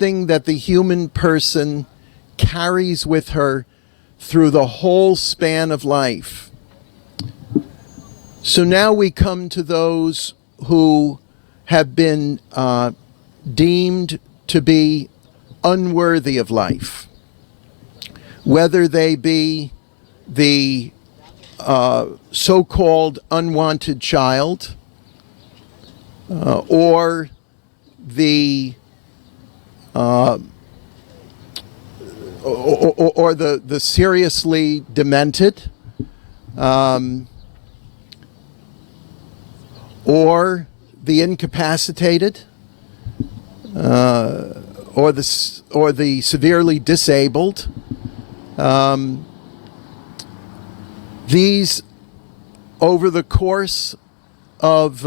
something that the human person carries with her through the whole span of life. So now we come to those who have been deemed to be unworthy of life, whether they be the so-called unwanted child or the the seriously demented, or the incapacitated, or the severely disabled. These, over the course of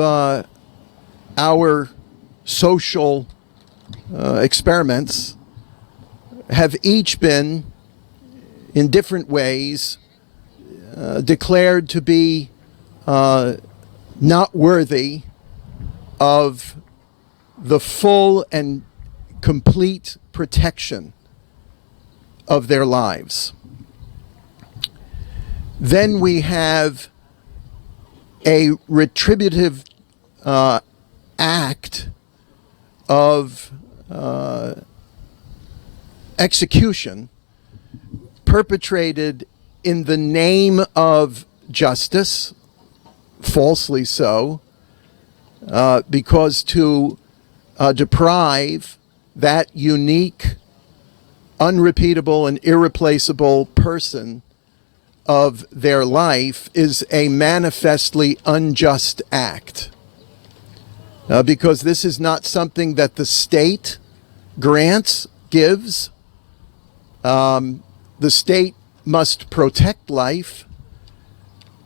our social experiments, have each been, in different ways, declared to be not worthy of the full and complete protection of their lives. Then we have a retributive act of execution perpetrated in the name of justice, falsely so, because to deprive that unique, unrepeatable, and irreplaceable person of their life is a manifestly unjust act. Because this is not something that the state grants, gives. The state must protect life,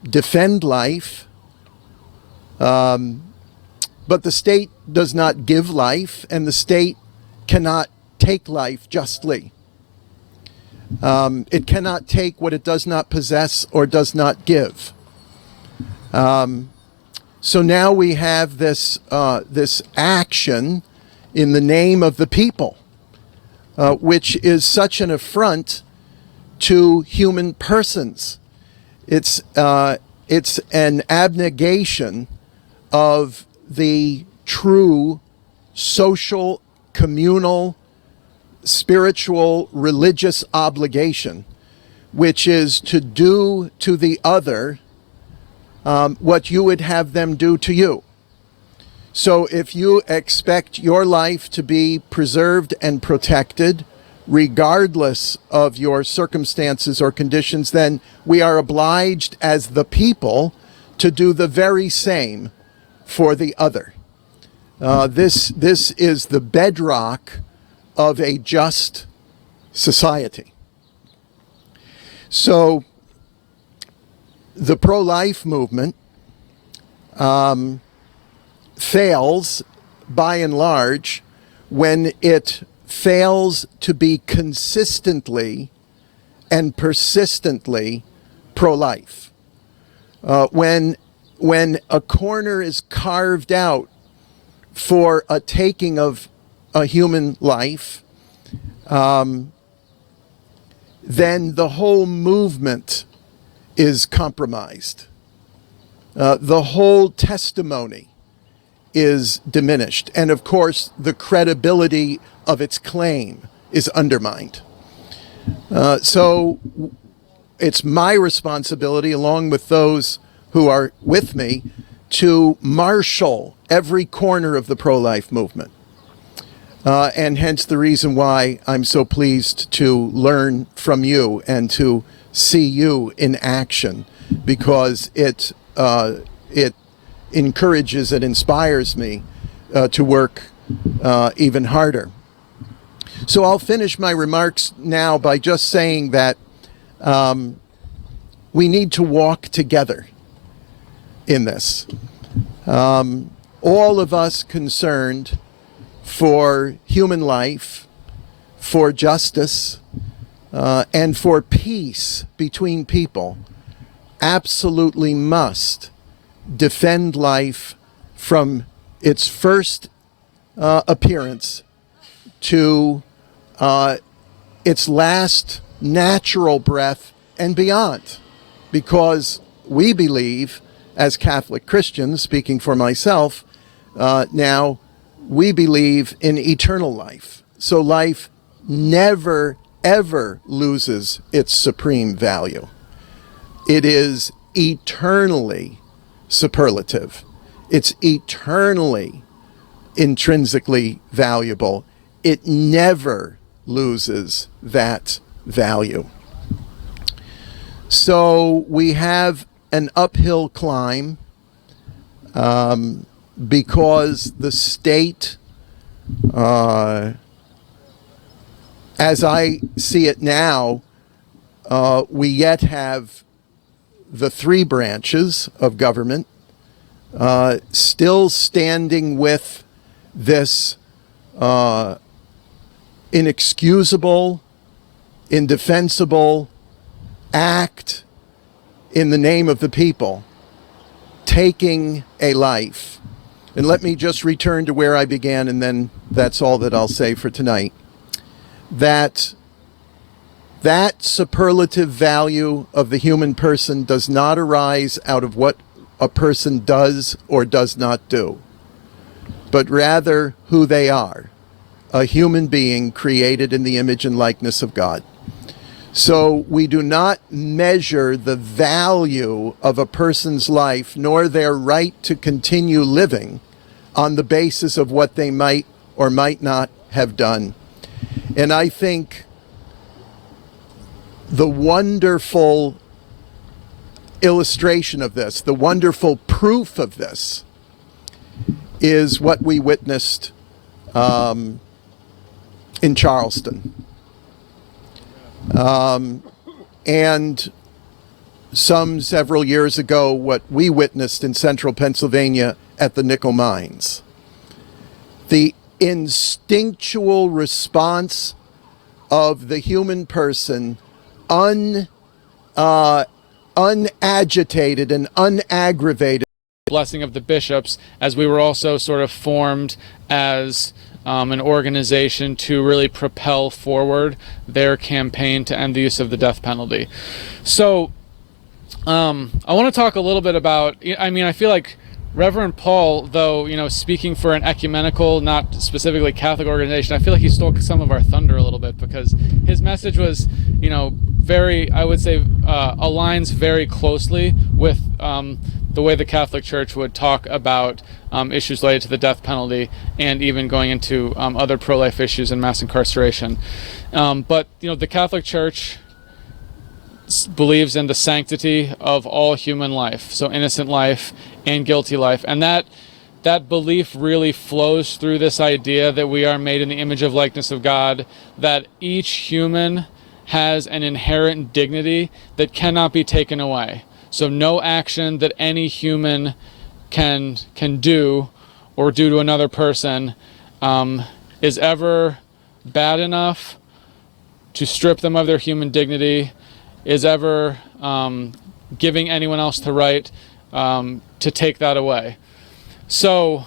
defend life, but the state does not give life, and the state cannot take life justly. It cannot take what it does not possess or does not give. So now we have this action in the name of the people, which is such an affront to human persons. It's an abnegation of the true social, communal, spiritual, religious obligation, which is to do to the other what you would have them do to you. So if you expect your life to be preserved and protected, regardless of your circumstances or conditions, then we are obliged as the people to do the very same for the other. This is the bedrock of a just society. So the pro-life movement fails, by and large, when it fails to be consistently and persistently pro-life. When a corner is carved out for a taking of a human life, then the whole movement is compromised. The whole testimony is diminished. And of course, the credibility of its claim is undermined. So it's my responsibility, along with those who are with me, to marshal every corner of the pro-life movement. And hence the reason why I'm so pleased to learn from you and to see you in action, because it encourages, it inspires me to work even harder. So I'll finish my remarks now by just saying that we need to walk together in this. All of us concerned for human life, for justice, and for peace between people absolutely must defend life from its first appearance to its last natural breath and beyond, because we believe, as Catholic Christians, speaking for myself, now we believe in eternal life. So life never, ever loses its supreme value. It is eternally superlative. It's eternally intrinsically valuable. It never loses that value. So we have an uphill climb because the state, as I see it now, we yet have the three branches of government still standing with this inexcusable, indefensible act in the name of the people, taking a life. And let me just return to where I began, and then that's all that I'll say for tonight. That superlative value of the human person does not arise out of what a person does or does not do, but rather who they are, a human being created in the image and likeness of God. So we do not measure the value of a person's life nor their right to continue living on the basis of what they might or might not have done. And I think the wonderful illustration of this, the wonderful proof of this, is what we witnessed in Charleston. And several years ago, what we witnessed in central Pennsylvania at the nickel mines. The instinctual response of the human person, unagitated and unaggravated. Blessing of the bishops, as we were also sort of formed as an organization to really propel forward their campaign to end the use of the death penalty. So I want to talk a little bit about, I feel like Reverend Paul, though, speaking for an ecumenical, not specifically Catholic organization, I feel like he stole some of our thunder a little bit, because his message was, very, I would say, aligns very closely with the way the Catholic Church would talk about issues related to the death penalty, and even going into other pro-life issues and mass incarceration. But the Catholic Church believes in the sanctity of all human life, so innocent life and guilty life, and that belief really flows through this idea that we are made in the image of likeness of God, that each human has an inherent dignity that cannot be taken away. So no action that any human can do or do to another person is ever bad enough to strip them of their human dignity, is ever giving anyone else the right to take that away. So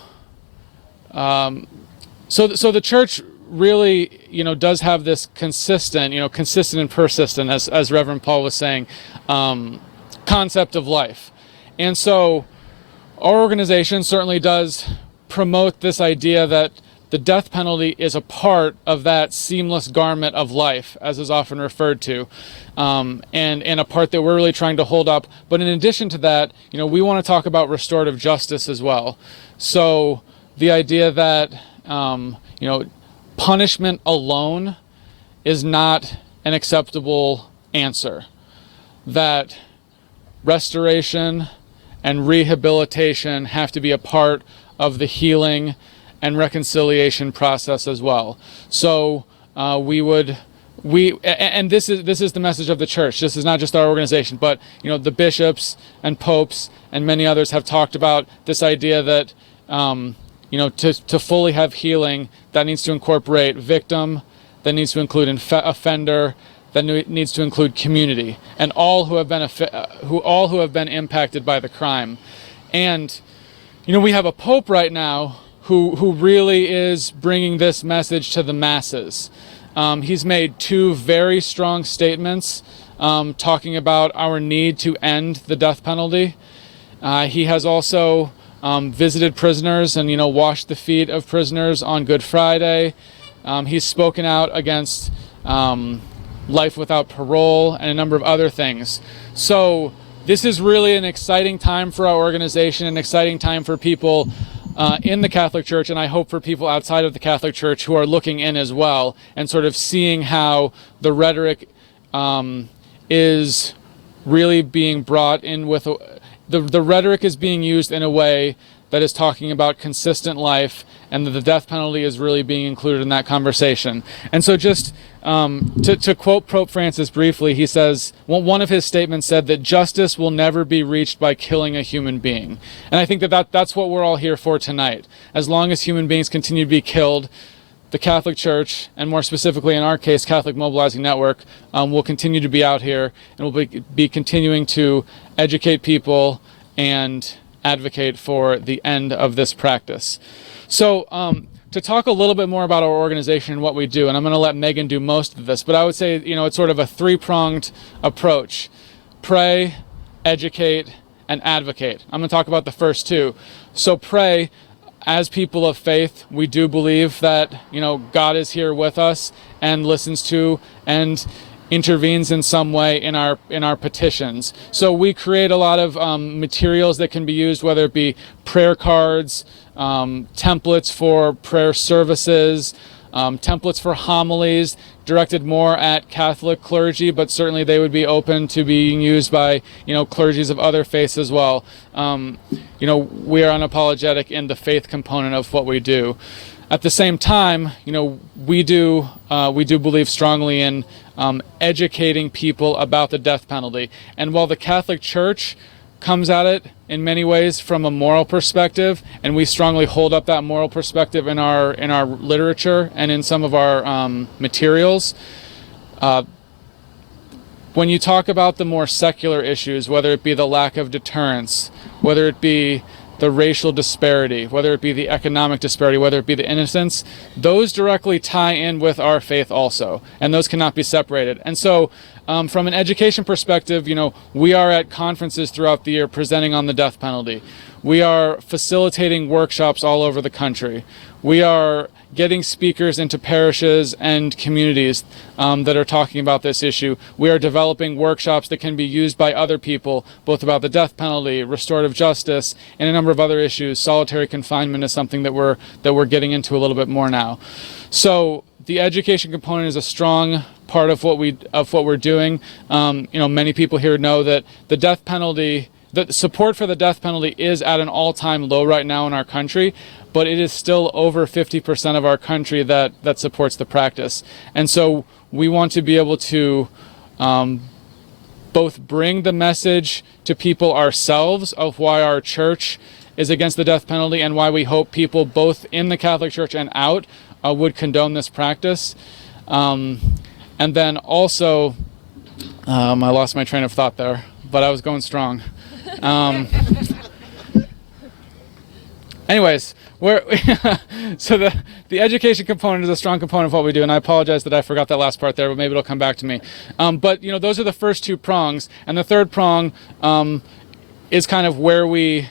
the church really, does have this consistent and persistent, as Reverend Paul was saying, concept of life. And so our organization certainly does promote this idea that the death penalty is a part of that seamless garment of life, as is often referred to, and a part that we're really trying to hold up. But in addition to that, we want to talk about restorative justice as well. So the idea that, punishment alone is not an acceptable answer, that restoration and rehabilitation have to be a part of the healing and reconciliation process as well. So and this is the message of the church. This is not just our organization, but the bishops and popes and many others have talked about this idea that to fully have healing, that needs to incorporate victim, that needs to include offender, that needs to include community, and all who have been impacted by the crime. And we have a pope right now who really is bringing this message to the masses. He's made two very strong statements talking about our need to end the death penalty. He has also visited prisoners and, washed the feet of prisoners on Good Friday. He's spoken out against life without parole and a number of other things. So this is really an exciting time for our organization, an exciting time for people in the Catholic Church, and I hope for people outside of the Catholic Church who are looking in as well and sort of seeing how the rhetoric is really being brought in with the rhetoric is being used in a way that is talking about consistent life, and that the death penalty is really being included in that conversation. And so just to quote Pope Francis briefly, he says, one of his statements said that justice will never be reached by killing a human being. And I think that's what we're all here for tonight. As long as human beings continue to be killed, the Catholic Church, and more specifically in our case, Catholic Mobilizing Network, will continue to be out here and will be continuing to educate people and advocate for the end of this practice. So to talk a little bit more about our organization and what we do, and I'm going to let Megan do most of this, but I would say, it's sort of a three-pronged approach: pray, educate, and advocate. I'm going to talk about the first two. So pray. As people of faith, we do believe that, God is here with us and listens to and intervenes in some way in our petitions. So we create a lot of materials that can be used, whether it be prayer cards, templates for prayer services, templates for homilies directed more at Catholic clergy, but certainly they would be open to being used by, clergies of other faiths as well. We are unapologetic in the faith component of what we do. At the same time, we do believe strongly in educating people about the death penalty. And while the Catholic Church comes at it in many ways from a moral perspective, and we strongly hold up that moral perspective in our literature and in some of our materials, when you talk about the more secular issues, whether it be the lack of deterrence, whether it be the racial disparity, whether it be the economic disparity, whether it be the innocence, those directly tie in with our faith also, and those cannot be separated. And so from an education perspective, we are at conferences throughout the year presenting on the death penalty. We are facilitating workshops all over the country. We are getting speakers into parishes and communities that are talking about this issue. We are developing workshops that can be used by other people, both about the death penalty, restorative justice, and a number of other issues. Solitary confinement is something that we're getting into a little bit more now. So the education component is a strong part of what we're doing. Many people here know that the death penalty, the support for the death penalty is at an all-time low right now in our country, but it is still over 50% of our country that supports the practice. And so we want to be able to both bring the message to people ourselves of why our church is against the death penalty and why we hope people both in the Catholic Church and out would condone this practice. And then also, I lost my train of thought there, but I was going strong. Anyways, so the education component is a strong component of what we do, and I apologize that I forgot that last part there, but maybe it'll come back to me. But those are the first two prongs, and the third prong is kind of where we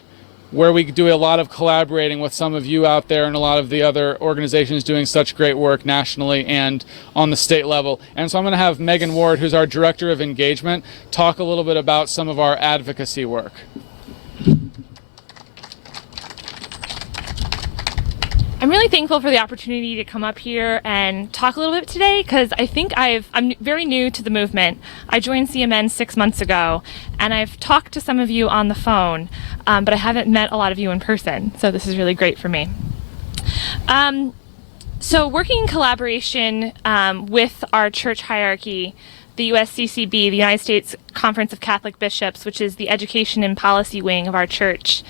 do a lot of collaborating with some of you out there and a lot of the other organizations doing such great work nationally and on the state level. And so I'm going to have Megan Ward, who's our Director of Engagement, talk a little bit about some of our advocacy work. I'm really thankful for the opportunity to come up here and talk a little bit today because I think I'm very new to the movement. I joined CMN 6 months ago, and I've talked to some of you on the phone, but I haven't met a lot of you in person, so this is really great for me. So working in collaboration with our church hierarchy, the USCCB, the United States Conference of Catholic Bishops, which is the education and policy wing of our church,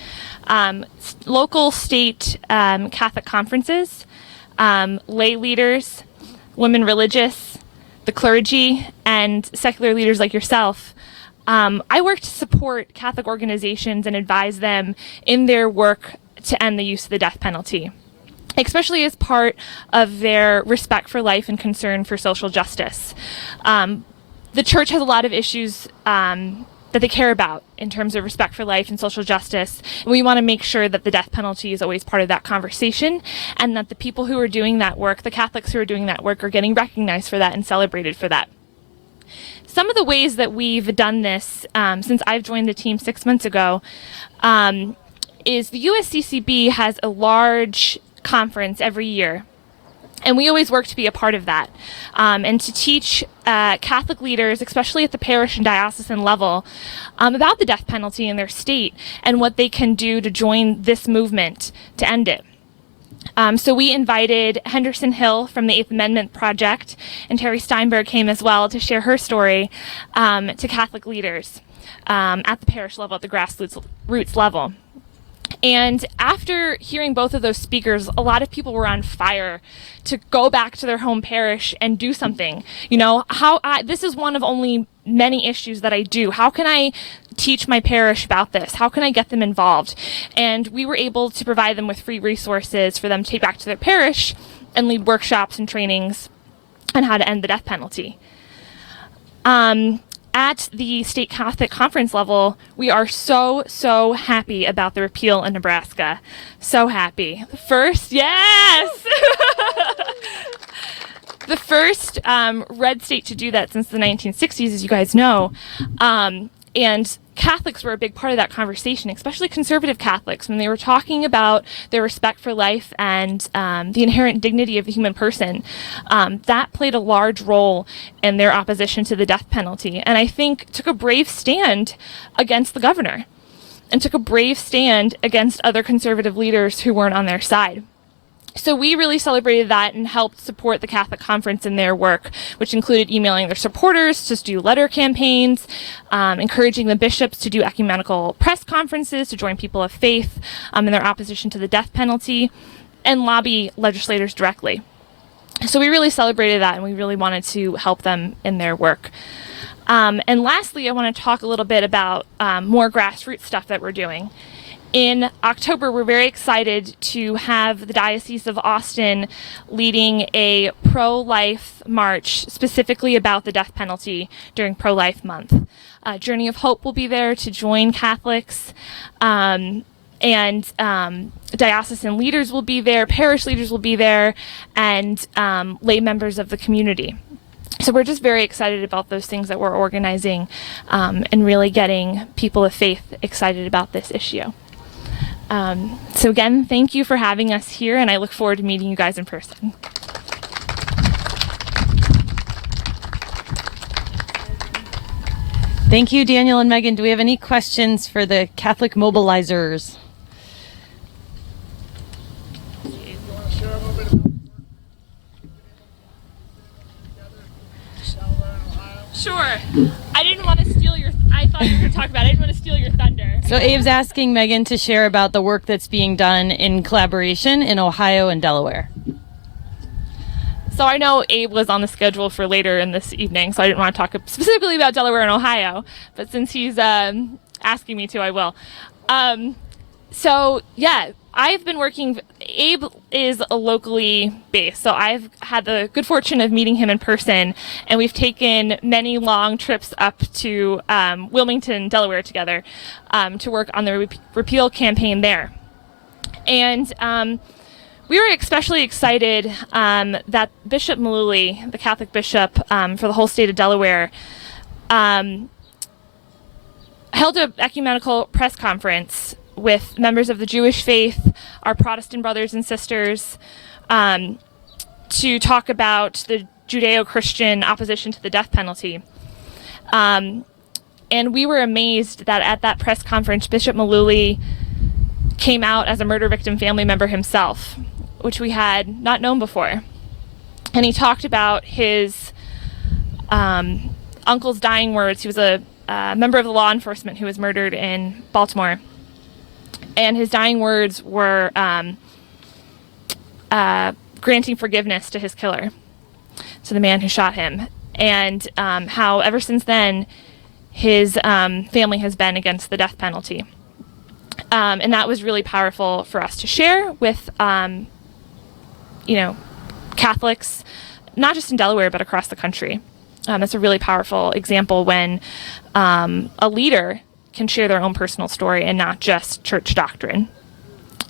local state Catholic conferences, lay leaders, women religious, the clergy, and secular leaders like yourself. I work to support Catholic organizations and advise them in their work to end the use of the death penalty. especially as part of their respect for life and concern for social justice. The church has a lot of issues that they care about in terms of respect for life and social justice. And we want to make sure that the death penalty is always part of that conversation, and that the people who are doing that work, the Catholics who are doing that work, are getting recognized for that and celebrated for that. Some of the ways that we've done this since I've joined the team 6 months ago is the USCCB has a large conference every year, and we always work to be a part of that, and to teach Catholic leaders, especially at the parish and diocesan level, about the death penalty in their state and what they can do to join this movement to end it. So we invited Henderson Hill from the Eighth Amendment Project, and Terry Steinberg came as well to share her story to Catholic leaders at the parish level, at the grassroots level. And after hearing both of those speakers, a lot of people were on fire to go back to their home parish and do something. You know, this is one of only many issues that I do. How can I teach my parish about this? How can I get them involved? And we were able to provide them with free resources for them to take back to their parish and lead workshops and trainings on how to end the death penalty. At the state Catholic conference level, we are so happy about the repeal in Nebraska. So happy. Yes! The first red state to do that since the 1960s, as you guys know. And Catholics were a big part of that conversation, especially conservative Catholics, when they were talking about their respect for life and the inherent dignity of the human person. That played a large role in their opposition to the death penalty, and I think took a brave stand against the governor and took a brave stand against other conservative leaders who weren't on their side. So we really celebrated that and helped support the Catholic Conference in their work, which included emailing their supporters to do letter campaigns, encouraging the bishops to do ecumenical press conferences to join people of faith in their opposition to the death penalty, and lobby legislators directly. So we really celebrated that, and we really wanted to help them in their work. And lastly, I want to talk a little bit about more grassroots stuff that we're doing. In October, we're very excited to have the Diocese of Austin leading a pro-life march specifically about the death penalty during Pro-Life Month. Journey of Hope will be there to join Catholics, and diocesan leaders will be there, parish leaders will be there, and lay members of the community. So we're just very excited about those things that we're organizing, and really getting people of faith excited about this issue. So again, thank you for having us here, and I look forward to meeting you guys in person. Thank you, Daniel and Megan. Do we have any questions for the Catholic mobilizers? Sure. I didn't want to steal I thought you were going to talk about it. I didn't want to steal your thunder. So Abe's asking Megan to share about the work that's being done in collaboration in Ohio and Delaware. So I know Abe was on the schedule for later in this evening, so I didn't want to talk specifically about Delaware and Ohio, but since he's asking me to, I will. So yeah, I've been working, Abe is a locally based, so I've had the good fortune of meeting him in person, and we've taken many long trips up to Wilmington, Delaware together to work on the repeal campaign there. And we were especially excited that Bishop Mullooly, the Catholic bishop for the whole state of Delaware, held an ecumenical press conference with members of the Jewish faith, our Protestant brothers and sisters, to talk about the Judeo-Christian opposition to the death penalty. And we were amazed that at that press conference, Bishop Mullooly came out as a murder victim family member himself, which we had not known before. And he talked about his uncle's dying words. He was a member of the law enforcement who was murdered in Baltimore. And his dying words were granting forgiveness to his killer, to the man who shot him. And how ever since then, his family has been against the death penalty. And that was really powerful for us to share with Catholics, not just in Delaware, but across the country. That's a really powerful example when a leader can share their own personal story and not just church doctrine.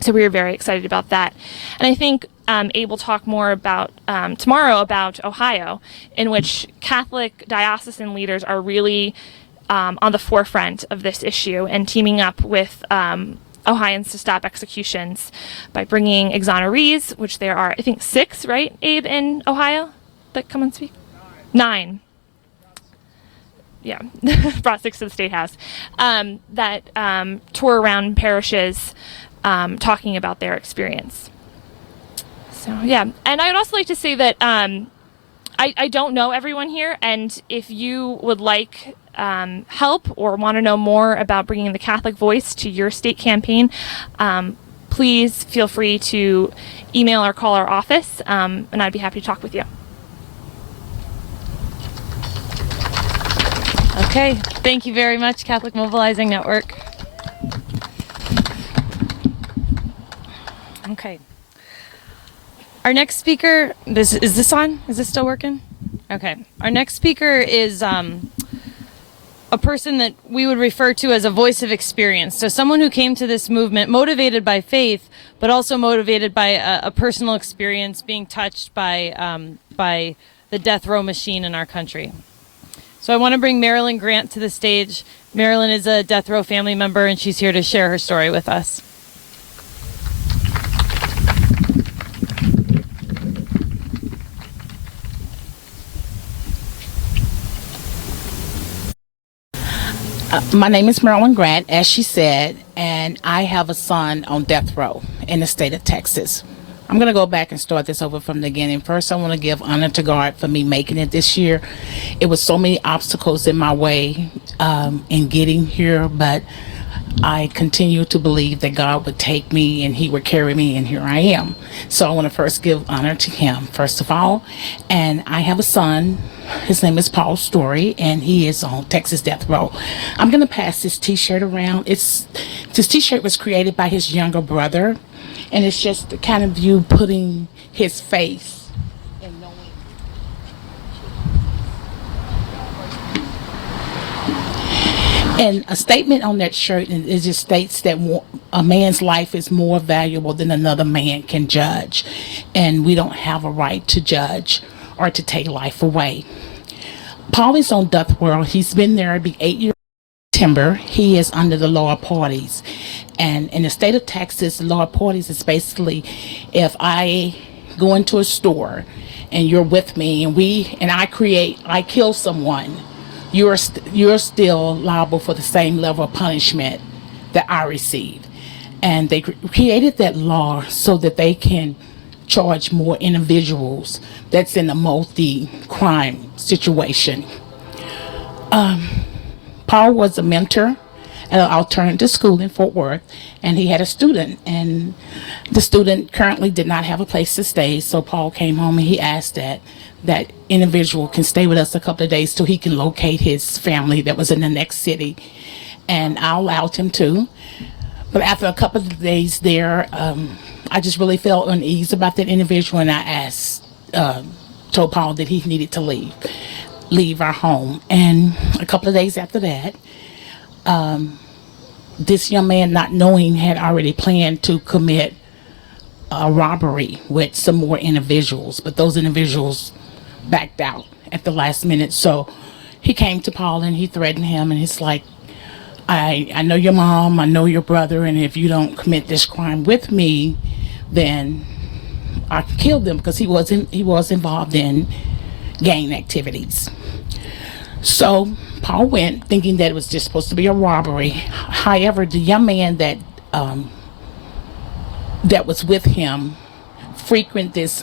So we were very excited about that. And I think Abe will talk more about tomorrow about Ohio, in which Catholic diocesan leaders are really on the forefront of this issue and teaming up with Ohioans to stop executions by bringing exonerees, which there are, I think, 6, right, Abe, in Ohio that come and speak? 9. Yeah, brought 6 to the State House, that tour around parishes talking about their experience. So, yeah. And I would also like to say that I don't know everyone here, and if you would like help or want to know more about bringing the Catholic voice to your state campaign, please feel free to email or call our office, and I'd be happy to talk with you. Okay, thank you very much, Catholic Mobilizing Network. Okay. Our next speaker, is this on? Is this still working? Okay. Our next speaker is a person that we would refer to as a voice of experience. So someone who came to this movement motivated by faith, but also motivated by a personal experience being touched by the death row machine in our country. So I want to bring Marilyn Grant to the stage. Marilyn is a death row family member, and she's here to share her story with us. My name is Marilyn Grant, as she said, and I have a son on death row in the state of Texas. I'm going to go back and start this over from the beginning. First, I want to give honor to God for me making it this year. It was so many obstacles in my way in getting here, but I continue to believe that God would take me and he would carry me, and here I am. So I want to first give honor to him, first of all. And I have a son. His name is Paul Story, and he is on Texas death row. I'm going to pass this t-shirt around. This t-shirt was created by his younger brother, and it's just the kind of you putting his face and knowing. And a statement on that shirt, and it just states that a man's life is more valuable than another man can judge, and we don't have a right to judge or to take life away. Paul is on death row. He's been there, it'll be 8 years in September. He is under the lower parties. And in the state of Texas, the lower parties is basically if I go into a store and you're with me and I kill someone, you're still liable for the same level of punishment that I received. And they created that law so that they can charge more individuals that's in a multi-crime situation. Paul was a mentor at an alternative school in Fort Worth, and he had a student, and the student currently did not have a place to stay, so Paul came home and he asked that individual can stay with us a couple of days till he can locate his family that was in the next city, and I allowed him to. But after a couple of days there, I just really felt uneasy about that individual, and I told Paul that he needed to leave our home. And a couple of days after that, this young man, not knowing, had already planned to commit a robbery with some more individuals, but those individuals backed out at the last minute. So he came to Paul and he threatened him, and he's like, I know your mom, I know your brother, and if you don't commit this crime with me, then I can kill them, because he was involved in gang activities. So Paul went thinking that it was just supposed to be a robbery. However, the young man that was with him frequent this.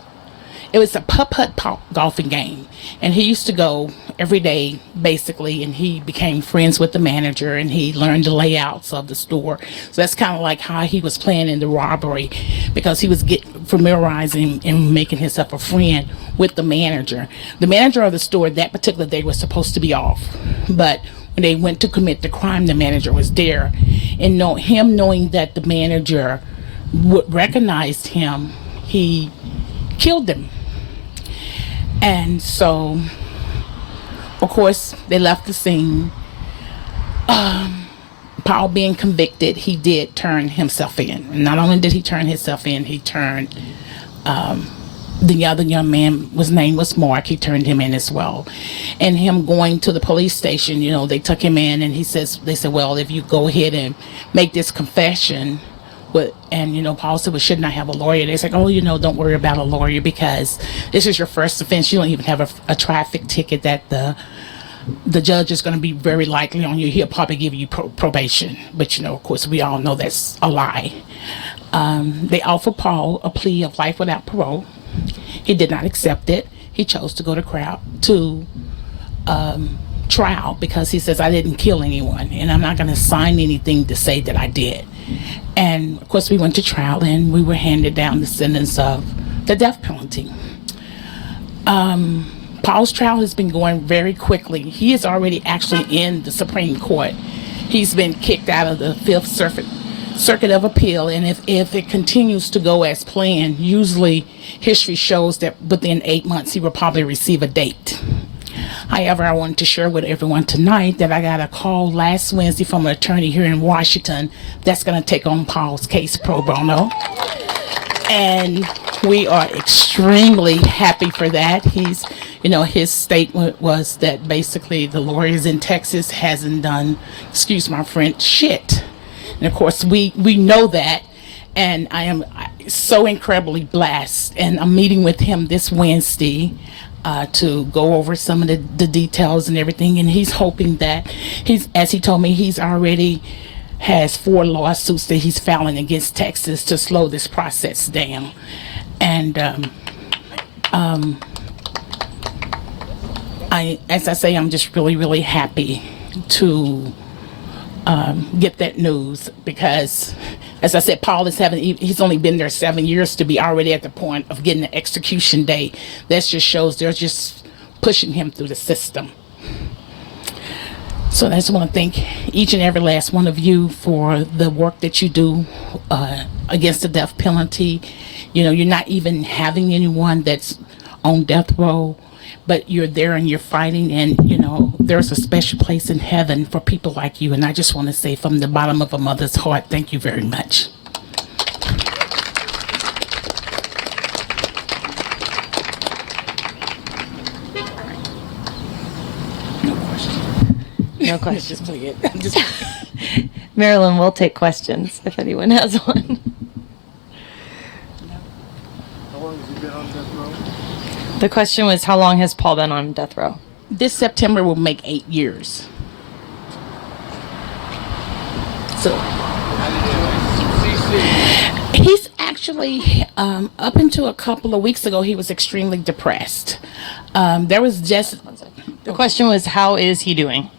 It was a putt-putt golfing game, and he used to go every day, basically, and he became friends with the manager, and he learned the layouts of the store. So that's kind of like how he was planning the robbery, because he was familiarizing and making himself a friend with the manager. The manager of the store that particular day was supposed to be off, but when they went to commit the crime, the manager was there, and knowing that the manager recognized him, he killed him. And so, of course, they left the scene. Paul being convicted, he did turn himself in. And not only did he turn himself in, he turned the other young man, his name was Mark, he turned him in as well. And him going to the police station, you know, they took him in and they said, well, if you go ahead and make this confession, and, you know, Paul said, well, shouldn't I have a lawyer? They said, oh, you know, don't worry about a lawyer because this is your first offense. You don't even have a traffic ticket that the judge is going to be very likely on you. He'll probably give you probation. But, you know, of course, we all know that's a lie. They offered Paul a plea of life without parole. He did not accept it. He chose to go to trial because he says, I didn't kill anyone and I'm not going to sign anything to say that I did. And of course we went to trial and we were handed down the sentence of the death penalty. Paul's trial has been going very quickly. He is already actually in the Supreme Court. He's been kicked out of the Fifth Circuit of Appeal, and if it continues to go as planned, usually history shows that within 8 months he will probably receive a date. However, I wanted to share with everyone tonight that I got a call last Wednesday from an attorney here in Washington that's going to take on Paul's case pro bono. And we are extremely happy for that. He's, you know, his statement was that basically the lawyers in Texas hasn't done, excuse my French, shit. And of course, we know that, and I am so incredibly blessed. And I'm meeting with him this Wednesday to go over some of the details and everything. And he's hoping that as he told me, he's already has 4 lawsuits that he's filing against Texas to slow this process down. And as I say, I'm just really, really happy to get that news because, as I said, Paul he's only been there 7 years to be already at the point of getting an execution date. That just shows they're just pushing him through the system. So I just want to thank each and every last one of you for the work that you do against the death penalty. You know, you're not even having anyone that's on death row, but you're there and you're fighting, and you know there's a special place in heaven for people like you. And I just want to say from the bottom of a mother's heart, thank you very much. No questions. Marilyn will take questions if anyone has one. How long has he been on death row? The question was, how long has Paul been on death row? This September will make 8 years. So he's actually, up until a couple of weeks ago, he was extremely depressed. There was just... The question was, how is he doing?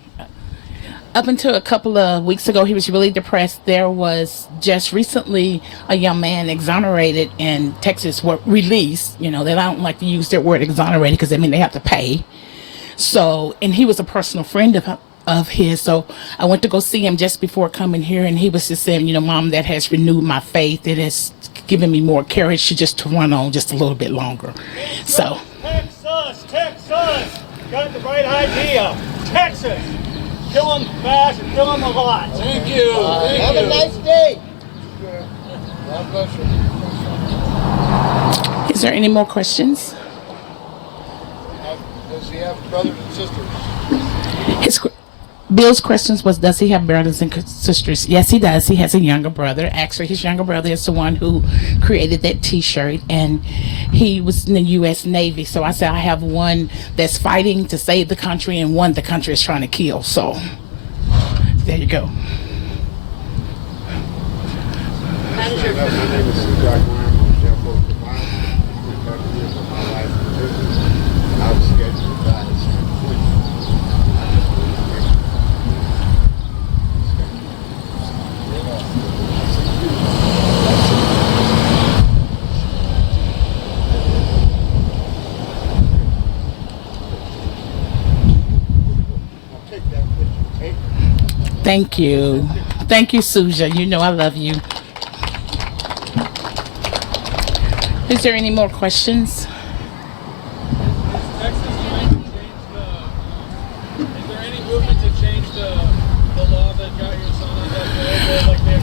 Up until a couple of weeks ago, he was really depressed. There was just recently a young man exonerated in Texas, released. You know, they don't like to use their word exonerated because they mean they have to pay. So, and he was a personal friend of his. So I went to go see him just before coming here, and he was just saying, you know, Mom, that has renewed my faith. It has given me more courage to run on just a little bit longer. So. Texas! Got the right idea. Texas! Kill them fast and kill them a lot. Thank you. Have a nice day. God bless you. Is there any more questions? Does he have brothers and sisters? Bill's questions was, does he have brothers and sisters? Yes, he does. He has a younger brother. Actually, his younger brother is the one who created that T-shirt, and he was in the U.S. Navy. So I said I have one that's fighting to save the country and one the country is trying to kill. So there you go. My name is Jack Graham. I'm Jeff O'Connor. My life in business. I was scheduled to die. Thank you. Thank you, Suja. You know I love you. Is there any more questions? Texas trying to change is there any movement to change the law that got your son on that bill? Like they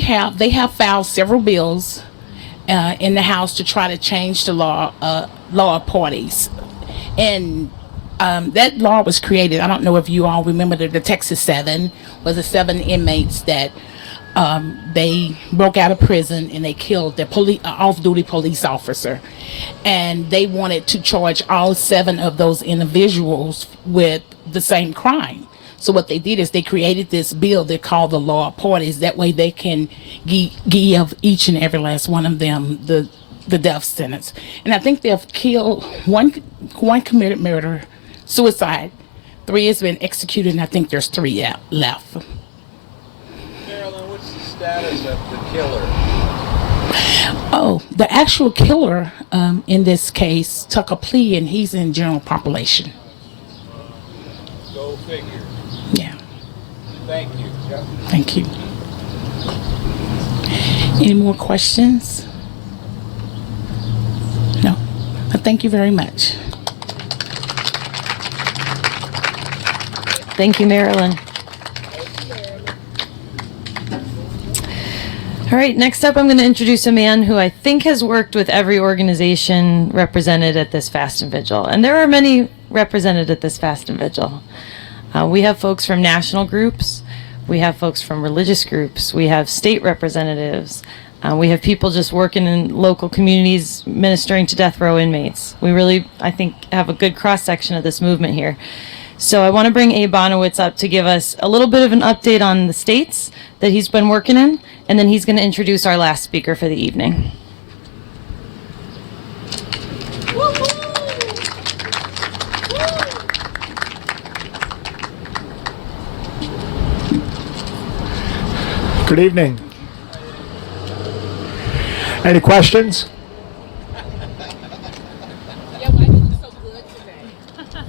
have They have filed several bills in the House to try to change the law of parties, and that law was created. I don't know if you all remember the Texas 7 was the 7 inmates that they broke out of prison and they killed their off-duty police officer, and they wanted to charge all 7 of those individuals with the same crime. So what they did is they created this bill they call the law of parties. That way they can give each and every last one of them the death sentence. And I think they've killed one committed murder, suicide. 3 has been executed, and I think there's 3 left. Marilyn, what's the status of the killer? Oh, the actual killer in this case took a plea, and he's in general population. Go figure. Yeah. Thank you. Yep. Thank you. Any more questions? No. Thank you very much. Thank you, Marilyn. All right, next up, I'm going to introduce a man who I think has worked with every organization represented at this Fast and Vigil. And there are many represented at this Fast and Vigil. We have folks from national groups. We have folks from religious groups. We have state representatives. We have people just working in local communities ministering to death row inmates. We really, I think, have a good cross-section of this movement here. So I want to bring Abe Bonowitz up to give us a little bit of an update on the states that he's been working in, and then he's going to introduce our last speaker for the evening. Good evening. Any questions? Yeah, why do you look so good today?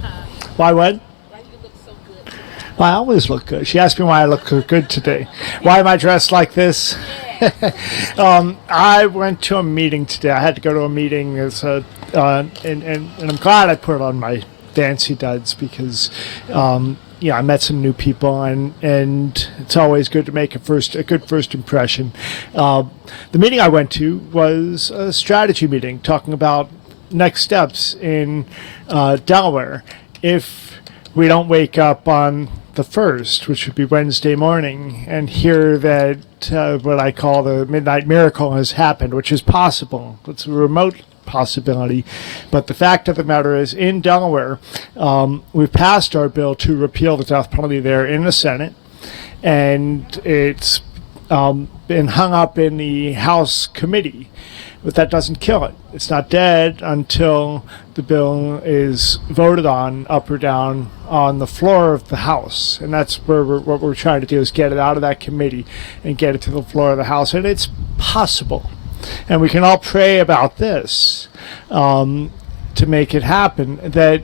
Why what? Why do you look so good today? Well, I always look good. She asked me why I look good today. Why am I dressed like this? I went to a meeting today. I had to go to a meeting, and I'm glad I put on my fancy duds because I met some new people, and it's always good to make a good first impression. The meeting I went to was a strategy meeting talking about next steps in Delaware if we don't wake up on the 1st, which would be Wednesday morning, and hear that what I call the midnight miracle has happened, which is possible. It's a remote possibility, but the fact of the matter is, in Delaware, we've passed our bill to repeal the death penalty there in the Senate, and it's been hung up in the House committee, but that doesn't kill it. It's not dead until the bill is voted on up or down on the floor of the House, and that's where what we're trying to do is get it out of that committee and get it to the floor of the House, and it's possible. And we can all pray about this to make it happen, that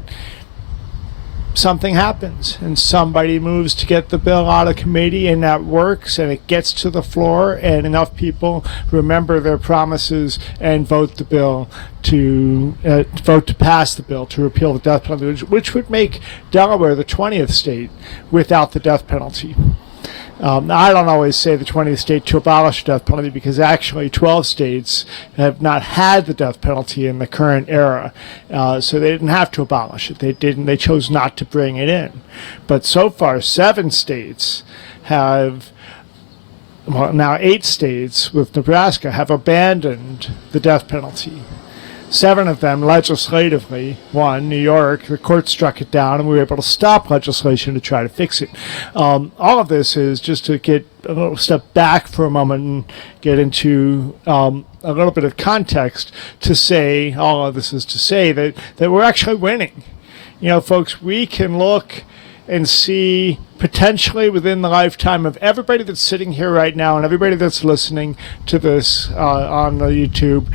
something happens and somebody moves to get the bill out of committee, and that works, and it gets to the floor, and enough people remember their promises and vote the bill to pass the bill to repeal the death penalty, which would make Delaware the 20th state without the death penalty. I don't always say the 20th state to abolish the death penalty, because actually 12 states have not had the death penalty in the current era, so they didn't have to abolish it. They chose not to bring it in. But so far, 7 states have, well, now 8 states with Nebraska have abandoned the death penalty. 7 of them legislatively. 1, New York, the court struck it down, and we were able to stop legislation to try to fix it. All of this is just to get a little step back for a moment and get into a little bit of context to say, all of this is to say that we're actually winning. You know, folks, we can look and see potentially within the lifetime of everybody that's sitting here right now and everybody that's listening to this on the YouTube,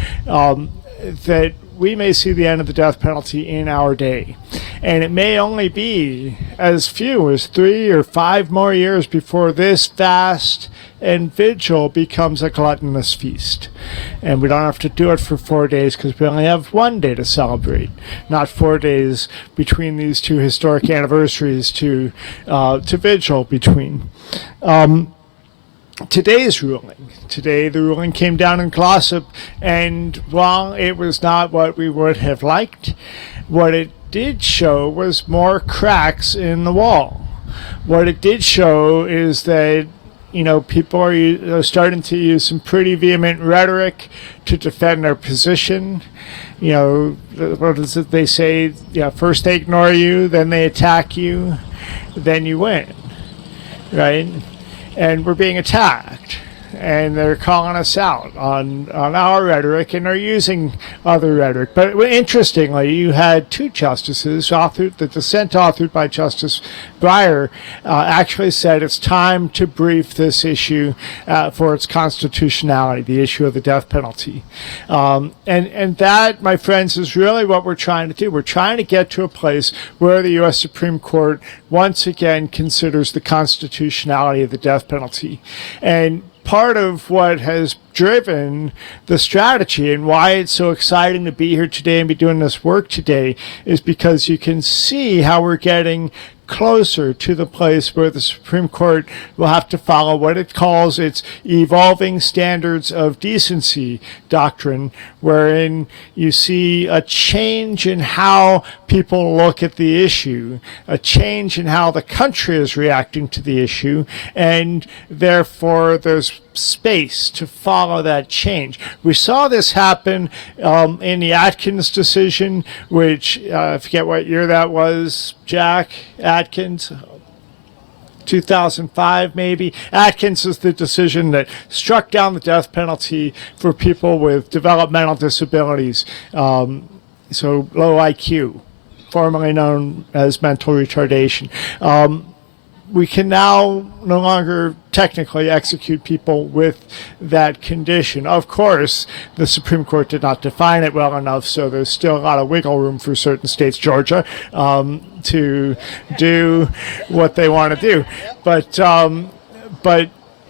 that we may see the end of the death penalty in our day. And it may only be as few as 3 or 5 more years before this fast and vigil becomes a gluttonous feast. And we don't have to do it for 4 days because we only have 1 day to celebrate, not 4 days between these two historic anniversaries to vigil between. Today's ruling. Today the ruling came down in Glossop, and while it was not what we would have liked, what it did show was more cracks in the wall. What it did show is that people are starting to use some pretty vehement rhetoric to defend their position. What is it they say? First they ignore you, then they attack you, then you win, right? And we're being attacked, and they're calling us out on our rhetoric, and they're using other rhetoric. But interestingly, you had 2 justices, the dissent authored by Justice Breyer, actually said it's time to brief this issue for its constitutionality, the issue of the death penalty. And that, my friends, is really what we're trying to do. We're trying to get to a place where the U.S. Supreme Court once again considers the constitutionality of the death penalty. And part of what has driven the strategy and why it's so exciting to be here today and be doing this work today is because you can see how we're getting closer to the place where the Supreme Court will have to follow what it calls its evolving standards of decency doctrine, wherein you see a change in how people look at the issue, a change in how the country is reacting to the issue, and therefore there's space to follow that change. We saw this happen in the Atkins decision, which I forget what year that was, Jack Atkins, 2005 maybe. Atkins is the decision that struck down the death penalty for people with developmental disabilities, so low IQ, formerly known as mental retardation. We can now no longer technically execute people with that condition. Of course, the Supreme Court did not define it well enough, so there's still a lot of wiggle room for certain states, Georgia, to do what they want to do. But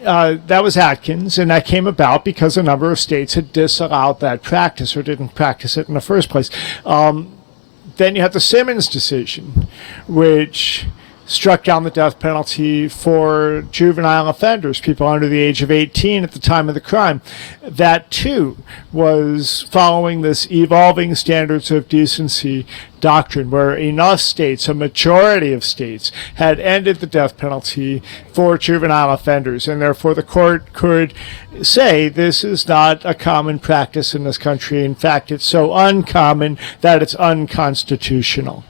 that was Atkins, and that came about because a number of states had disallowed that practice or didn't practice it in the first place. Then you had the Simmons decision, which struck down the death penalty for juvenile offenders, people under the age of 18 at the time of the crime. That, too, was following this evolving standards of decency doctrine, where enough states, a majority of states, had ended the death penalty for juvenile offenders, and therefore the court could say this is not a common practice in this country. In fact, it's so uncommon that it's unconstitutional.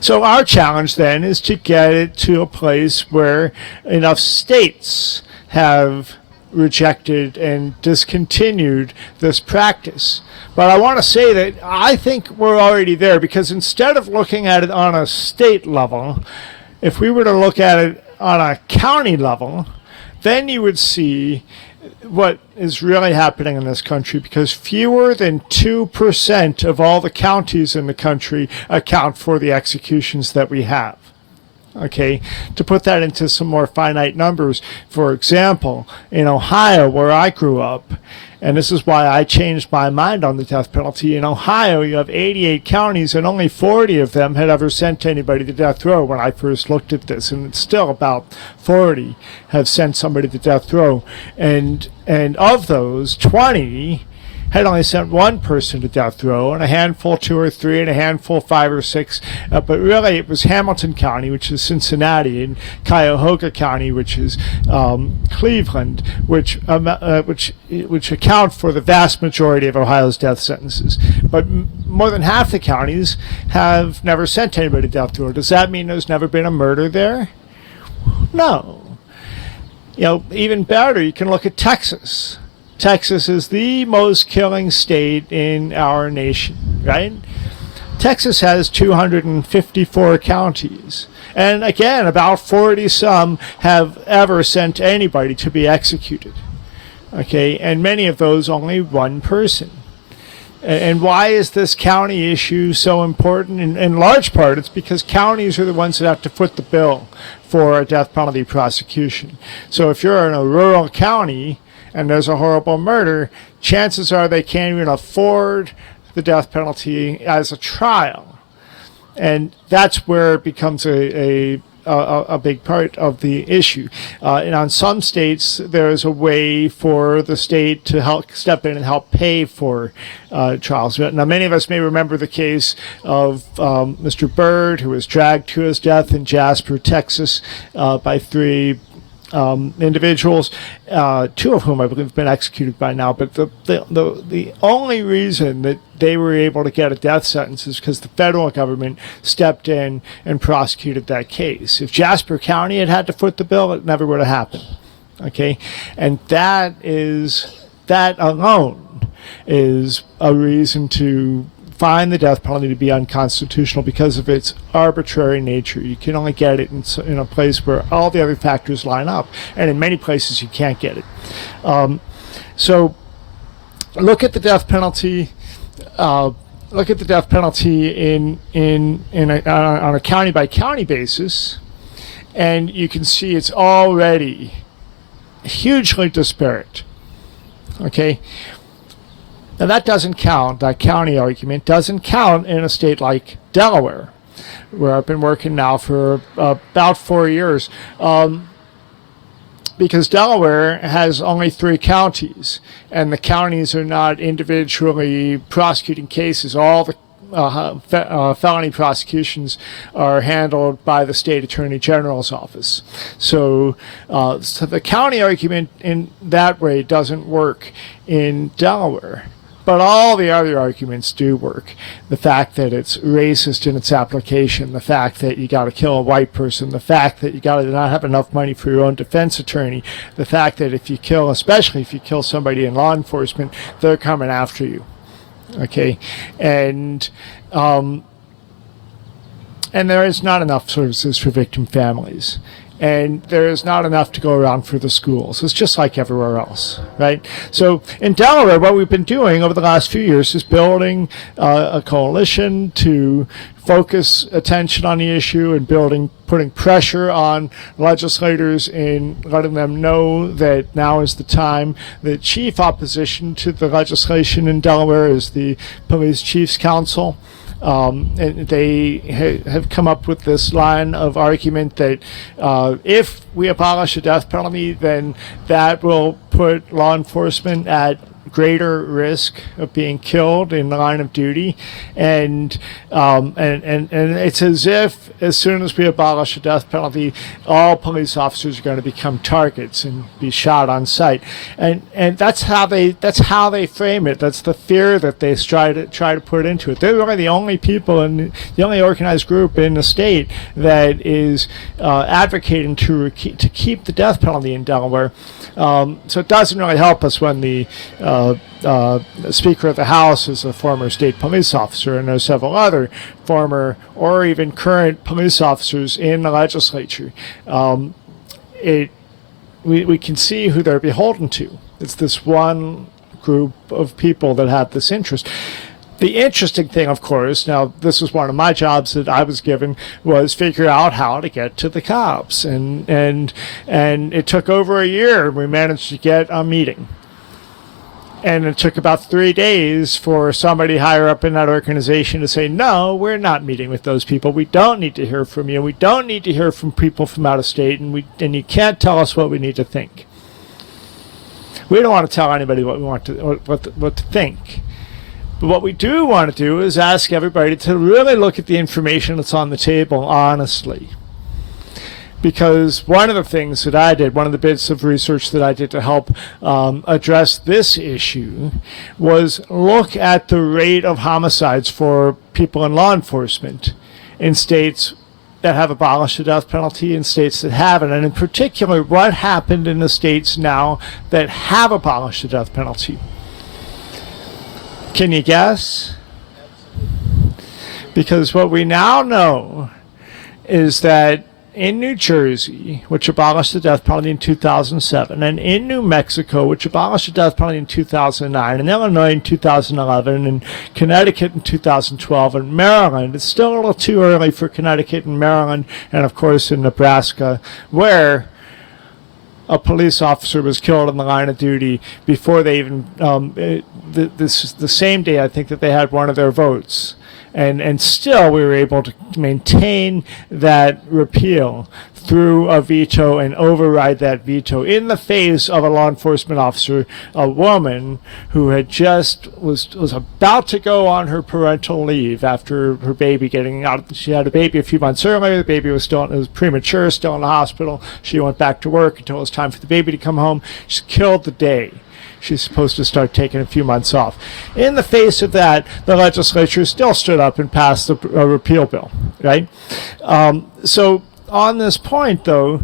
So our challenge then is to get it to a place where enough states have rejected and discontinued this practice. But I want to say that I think we're already there, because instead of looking at it on a state level, if we were to look at it on a county level, then you would see what is really happening in this country, because fewer than 2% of all the counties in the country account for the executions that we have. Okay, to put that into some more finite numbers, for example, in Ohio, where I grew up, and this is why I changed my mind on the death penalty. In Ohio, you have 88 counties, and only 40 of them had ever sent anybody to death row when I first looked at this. And it's still about 40 have sent somebody to death row. And of those, 20 had only sent one person to death row, and a handful 2 or 3, and a handful 5 or 6. But really, it was Hamilton County, which is Cincinnati, and Cuyahoga County, which is Cleveland, which account for the vast majority of Ohio's death sentences. But more than half the counties have never sent anybody to death row. Does that mean there's never been a murder there? No. Even better, you can look at Texas. Texas is the most killing state in our nation, right? Texas has 254 counties. And again, about 40 some have ever sent anybody to be executed. Okay, and many of those only one person. And why is this county issue so important? In large part, it's because counties are the ones that have to foot the bill for a death penalty prosecution. So if you're in a rural county and there's a horrible murder, chances are they can't even afford the death penalty as a trial. And that's where it becomes a big part of the issue. And on some states, there's a way for the state to help step in and help pay for trials. Now, many of us may remember the case of Mr. Byrd, who was dragged to his death in Jasper, Texas, by three individuals, two of whom I believe have been executed by now. But the only reason that they were able to get a death sentence is because the federal government stepped in and prosecuted that case. If Jasper County had had to foot the bill, it never would have happened. Okay, and that alone is a reason to find the death penalty to be unconstitutional because of its arbitrary nature. You can only get it in a place where all the other factors line up, and in many places you can't get it. So look at the death penalty. Look at the death penalty on a county by county basis, and you can see it's already hugely disparate. Okay. Now that doesn't count, that county argument doesn't count in a state like Delaware, where I've been working now for about 4 years, because Delaware has only 3 counties, and the counties are not individually prosecuting cases. All the felony prosecutions are handled by the state attorney general's office. So the county argument in that way doesn't work in Delaware. But all the other arguments do work. The fact that it's racist in its application, the fact that you got to kill a white person, the fact that you got to not have enough money for your own defense attorney, the fact that if you kill, especially if you kill somebody in law enforcement, they're coming after you. Okay, and there is not enough services for victim families. And there is not enough to go around for the schools. It's just like everywhere else, right? So in Delaware, what we've been doing over the last few years is building a coalition to focus attention on the issue and putting pressure on legislators in letting them know that now is the time. The chief opposition to the legislation in Delaware is the Police Chiefs Council. And they have come up with this line of argument that if we abolish the death penalty, then that will put law enforcement at greater risk of being killed in the line of duty, and it's as if as soon as we abolish the death penalty, all police officers are going to become targets and be shot on sight, and that's how they frame it. That's the fear that they try to put into it. They're really the only people and the only organized group in the state that is advocating to keep the death penalty in Delaware. So it doesn't really help us when the Speaker of the House is a former state police officer, and there's several other former or even current police officers in the legislature. We can see who they're beholden to. It's this one group of people that have this interest. The interesting thing, of course, now this was one of my jobs that I was given, was figure out how to get to the cops. And it took over a year. We managed to get a meeting. And it took about 3 days for somebody higher up in that organization to say, no, we're not meeting with those people. We don't need to hear from you. We don't need to hear from people from out of state. And you can't tell us what we need to think. We don't want to tell anybody what we want to what to think. But what we do want to do is ask everybody to really look at the information that's on the table honestly. Because one of the things that I did, one of the bits of research that I did to help address this issue was look at the rate of homicides for people in law enforcement in states that have abolished the death penalty and states that haven't. And in particular, what happened in the states now that have abolished the death penalty. Can you guess? Because what we now know is that in New Jersey, which abolished the death penalty in 2007, and in New Mexico, which abolished the death penalty in 2009, and Illinois in 2011, and Connecticut in 2012, and Maryland, it's still a little too early for Connecticut and Maryland, and of course in Nebraska, where a police officer was killed in the line of duty before they even, the same day I think that they had one of their votes. And still we were able to maintain that repeal through a veto and override that veto in the face of a law enforcement officer, a woman who had just was about to go on her parental leave after her baby getting out. She had a baby a few months earlier. The baby was it was premature, still in the hospital. She went back to work until it was time for the baby to come home. She's killed the day she's supposed to start taking a few months off. In the face of that, the legislature still stood up and passed the repeal bill, right? So on this point, though,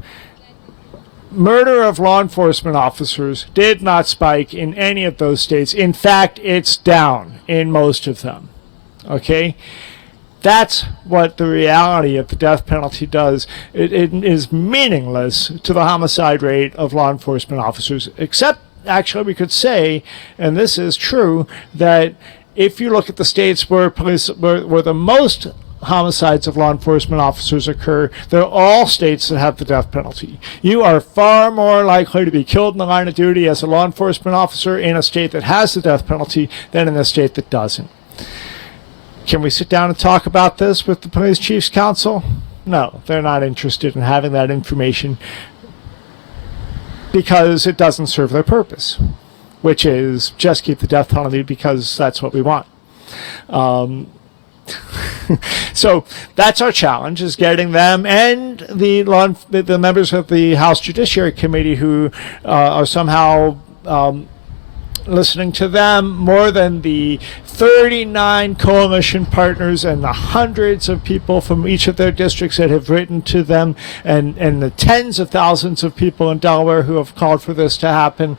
murder of law enforcement officers did not spike in any of those states. In fact, it's down in most of them, okay? That's what the reality of the death penalty does. It is meaningless to the homicide rate of law enforcement officers, except actually we could say, and this is true, that if you look at the states where where the most homicides of law enforcement officers occur, they're all states that have the death penalty. You are far more likely to be killed in the line of duty as a law enforcement officer in a state that has the death penalty than in a state that doesn't. Can we sit down and talk about this with the Police Chiefs Council? No, they're not interested in having that information because it doesn't serve their purpose, which is just keep the death penalty because that's what we want. So that's our challenge, is getting them and the members of the House Judiciary Committee who are somehow listening to them more than the 39 coalition partners and the hundreds of people from each of their districts that have written to them, and the tens of thousands of people in Delaware who have called for this to happen.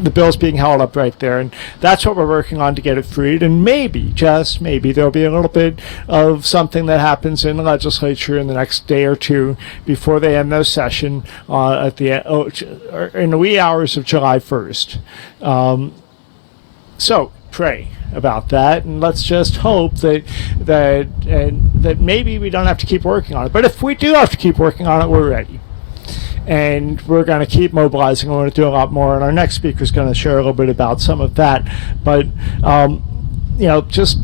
The bill's being held up right there, and that's what we're working on to get it freed. And maybe, just maybe, there'll be a little bit of something that happens in the legislature in the next day or two before they end their session in the wee hours of July 1st. So pray about that, and let's just hope that maybe we don't have to keep working on it. But if we do have to keep working on it, we're ready. And we're going to keep mobilizing. We're going to do a lot more, and our next speaker is going to share a little bit about some of that. But, just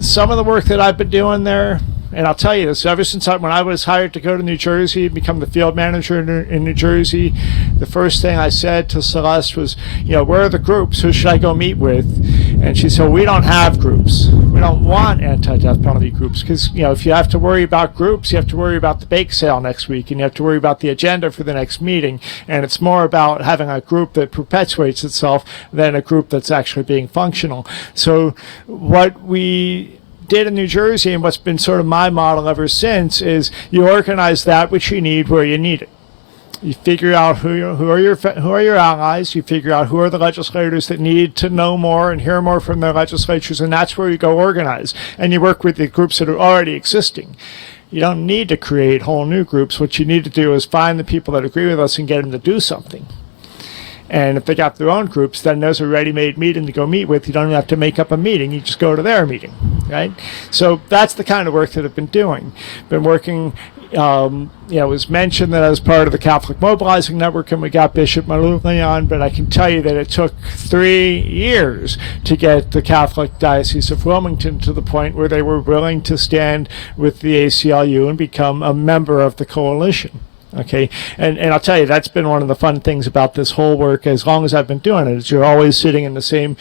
some of the work that I've been doing there, and I'll tell you this, ever since when I was hired to go to New Jersey, become the field manager in New Jersey, the first thing I said to Celeste was, where are the groups? Who should I go meet with? And she said, we don't have groups. We don't want anti-death penalty groups because, if you have to worry about groups, you have to worry about the bake sale next week, and you have to worry about the agenda for the next meeting. And it's more about having a group that perpetuates itself than a group that's actually being functional. So what we did in New Jersey, and what's been sort of my model ever since, is you organize that which you need where you need it. You figure out who are your allies. You figure out who are the legislators that need to know more and hear more from their legislatures, and that's where you go organize. And you work with the groups that are already existing. You don't need to create whole new groups. What you need to do is find the people that agree with us and get them to do something. And if they got their own groups, then there's a ready-made meeting to go meet with. You don't even have to make up a meeting. You just go to their meeting, right? So that's the kind of work that I've been doing. Been working, it was mentioned that I was part of the Catholic Mobilizing Network, and we got Bishop Maloney on, but I can tell you that it took 3 years to get the Catholic Diocese of Wilmington to the point where they were willing to stand with the ACLU and become a member of the coalition. Okay, and I'll tell you, that's been one of the fun things about this whole work as long as I've been doing it, is you're always sitting in the same,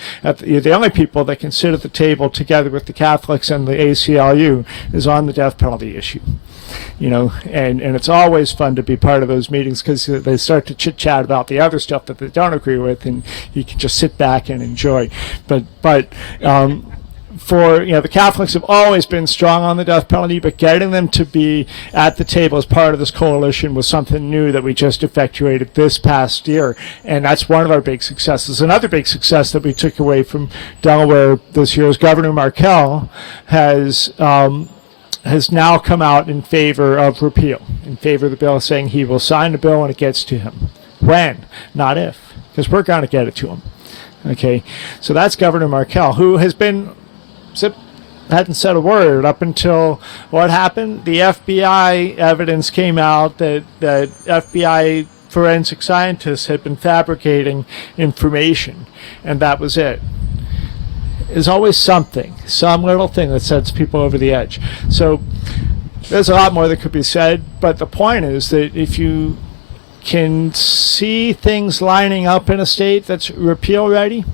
you're the only people that can sit at the table together with the Catholics and the ACLU is on the death penalty issue. And it's always fun to be part of those meetings because they start to chit-chat about the other stuff that they don't agree with, and you can just sit back and enjoy. But the Catholics have always been strong on the death penalty, but getting them to be at the table as part of this coalition was something new that we just effectuated this past year, and that's one of our big successes. Another big success that we took away from Delaware this year is Governor Markell has has now come out in favor of repeal, in favor of the bill, saying he will sign the bill when it gets to him. When, not if, because we're going to get it to him. Okay, so that's Governor Markell, who has been, hadn't said a word up until what happened. The FBI evidence came out that FBI forensic scientists had been fabricating information, and that was it. There's always something, some little thing that sets people over the edge. So there's a lot more that could be said, but the point is that if you can see things lining up in a state that's repeal ready,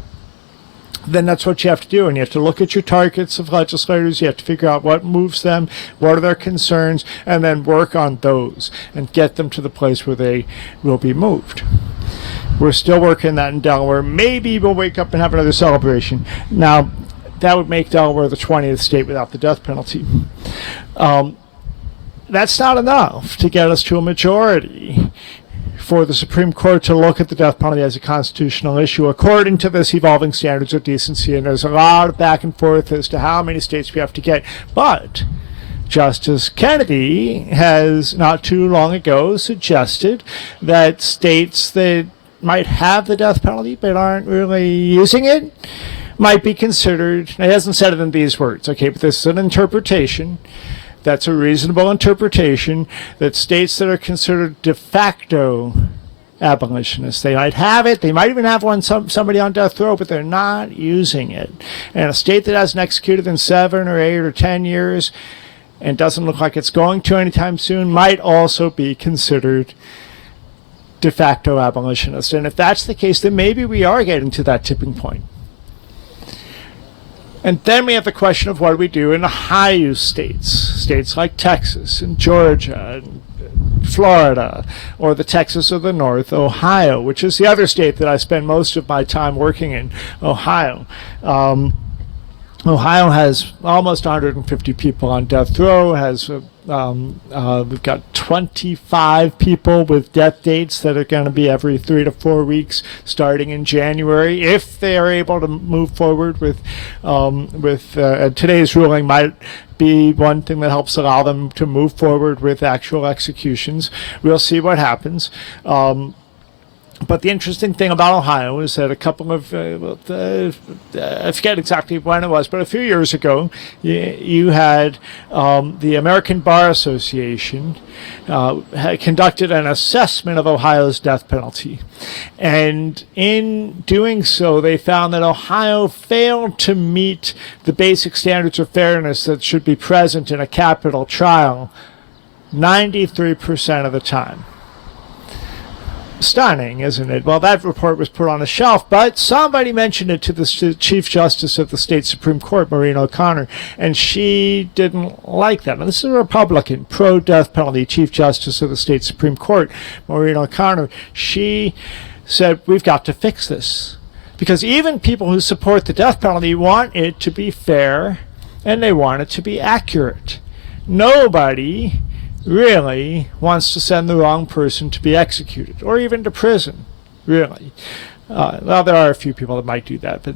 then that's what you have to do. And you have to look at your targets of legislators. You have to figure out what moves them, what are their concerns, and then work on those and get them to the place where they will be moved. We're still working that in Delaware. Maybe we'll wake up and have another celebration. Now, that would make Delaware the 20th state without the death penalty. That's not enough to get us to a majority for the Supreme Court to look at the death penalty as a constitutional issue according to this evolving standards of decency. And there's a lot of back and forth as to how many states we have to get. But Justice Kennedy has not too long ago suggested that states that might have the death penalty but aren't really using it might be considered, he hasn't said it in these words, okay, but this is an interpretation. That's a reasonable interpretation, that states that are considered de facto abolitionists, they might have it, they might even have somebody on death row, but they're not using it. And a state that hasn't executed in 7 or 8 or 10 years and doesn't look like it's going to anytime soon might also be considered de facto abolitionist. And if that's the case, then maybe we are getting to that tipping point. And then we have the question of what do we do in the high-use states like Texas and Georgia and Florida, or the Texas of the North, Ohio, which is the other state that I spend most of my time working in, Ohio. Ohio has almost 150 people on death row, has we've got 25 people with death dates that are going to be every 3 to 4 weeks starting in January, if they are able to move forward with today's ruling might be one thing that helps allow them to move forward with actual executions. We'll see what happens. But the interesting thing about Ohio is that a couple of, I forget exactly when it was, but a few years ago, you had the American Bar Association had conducted an assessment of Ohio's death penalty. And in doing so, they found that Ohio failed to meet the basic standards of fairness that should be present in a capital trial 93% of the time. Stunning, isn't it? Well, that report was put on a shelf, but somebody mentioned it to the Chief Justice of the state Supreme Court, Maureen O'Connor, and she didn't like that. Now, this is a Republican, pro-death penalty Chief Justice of the state Supreme Court, Maureen O'Connor. She said, we've got to fix this, because even people who support the death penalty want it to be fair, and they want it to be accurate. Nobody really wants to send the wrong person to be executed or even to prison, really. Well, there are a few people that might do that, but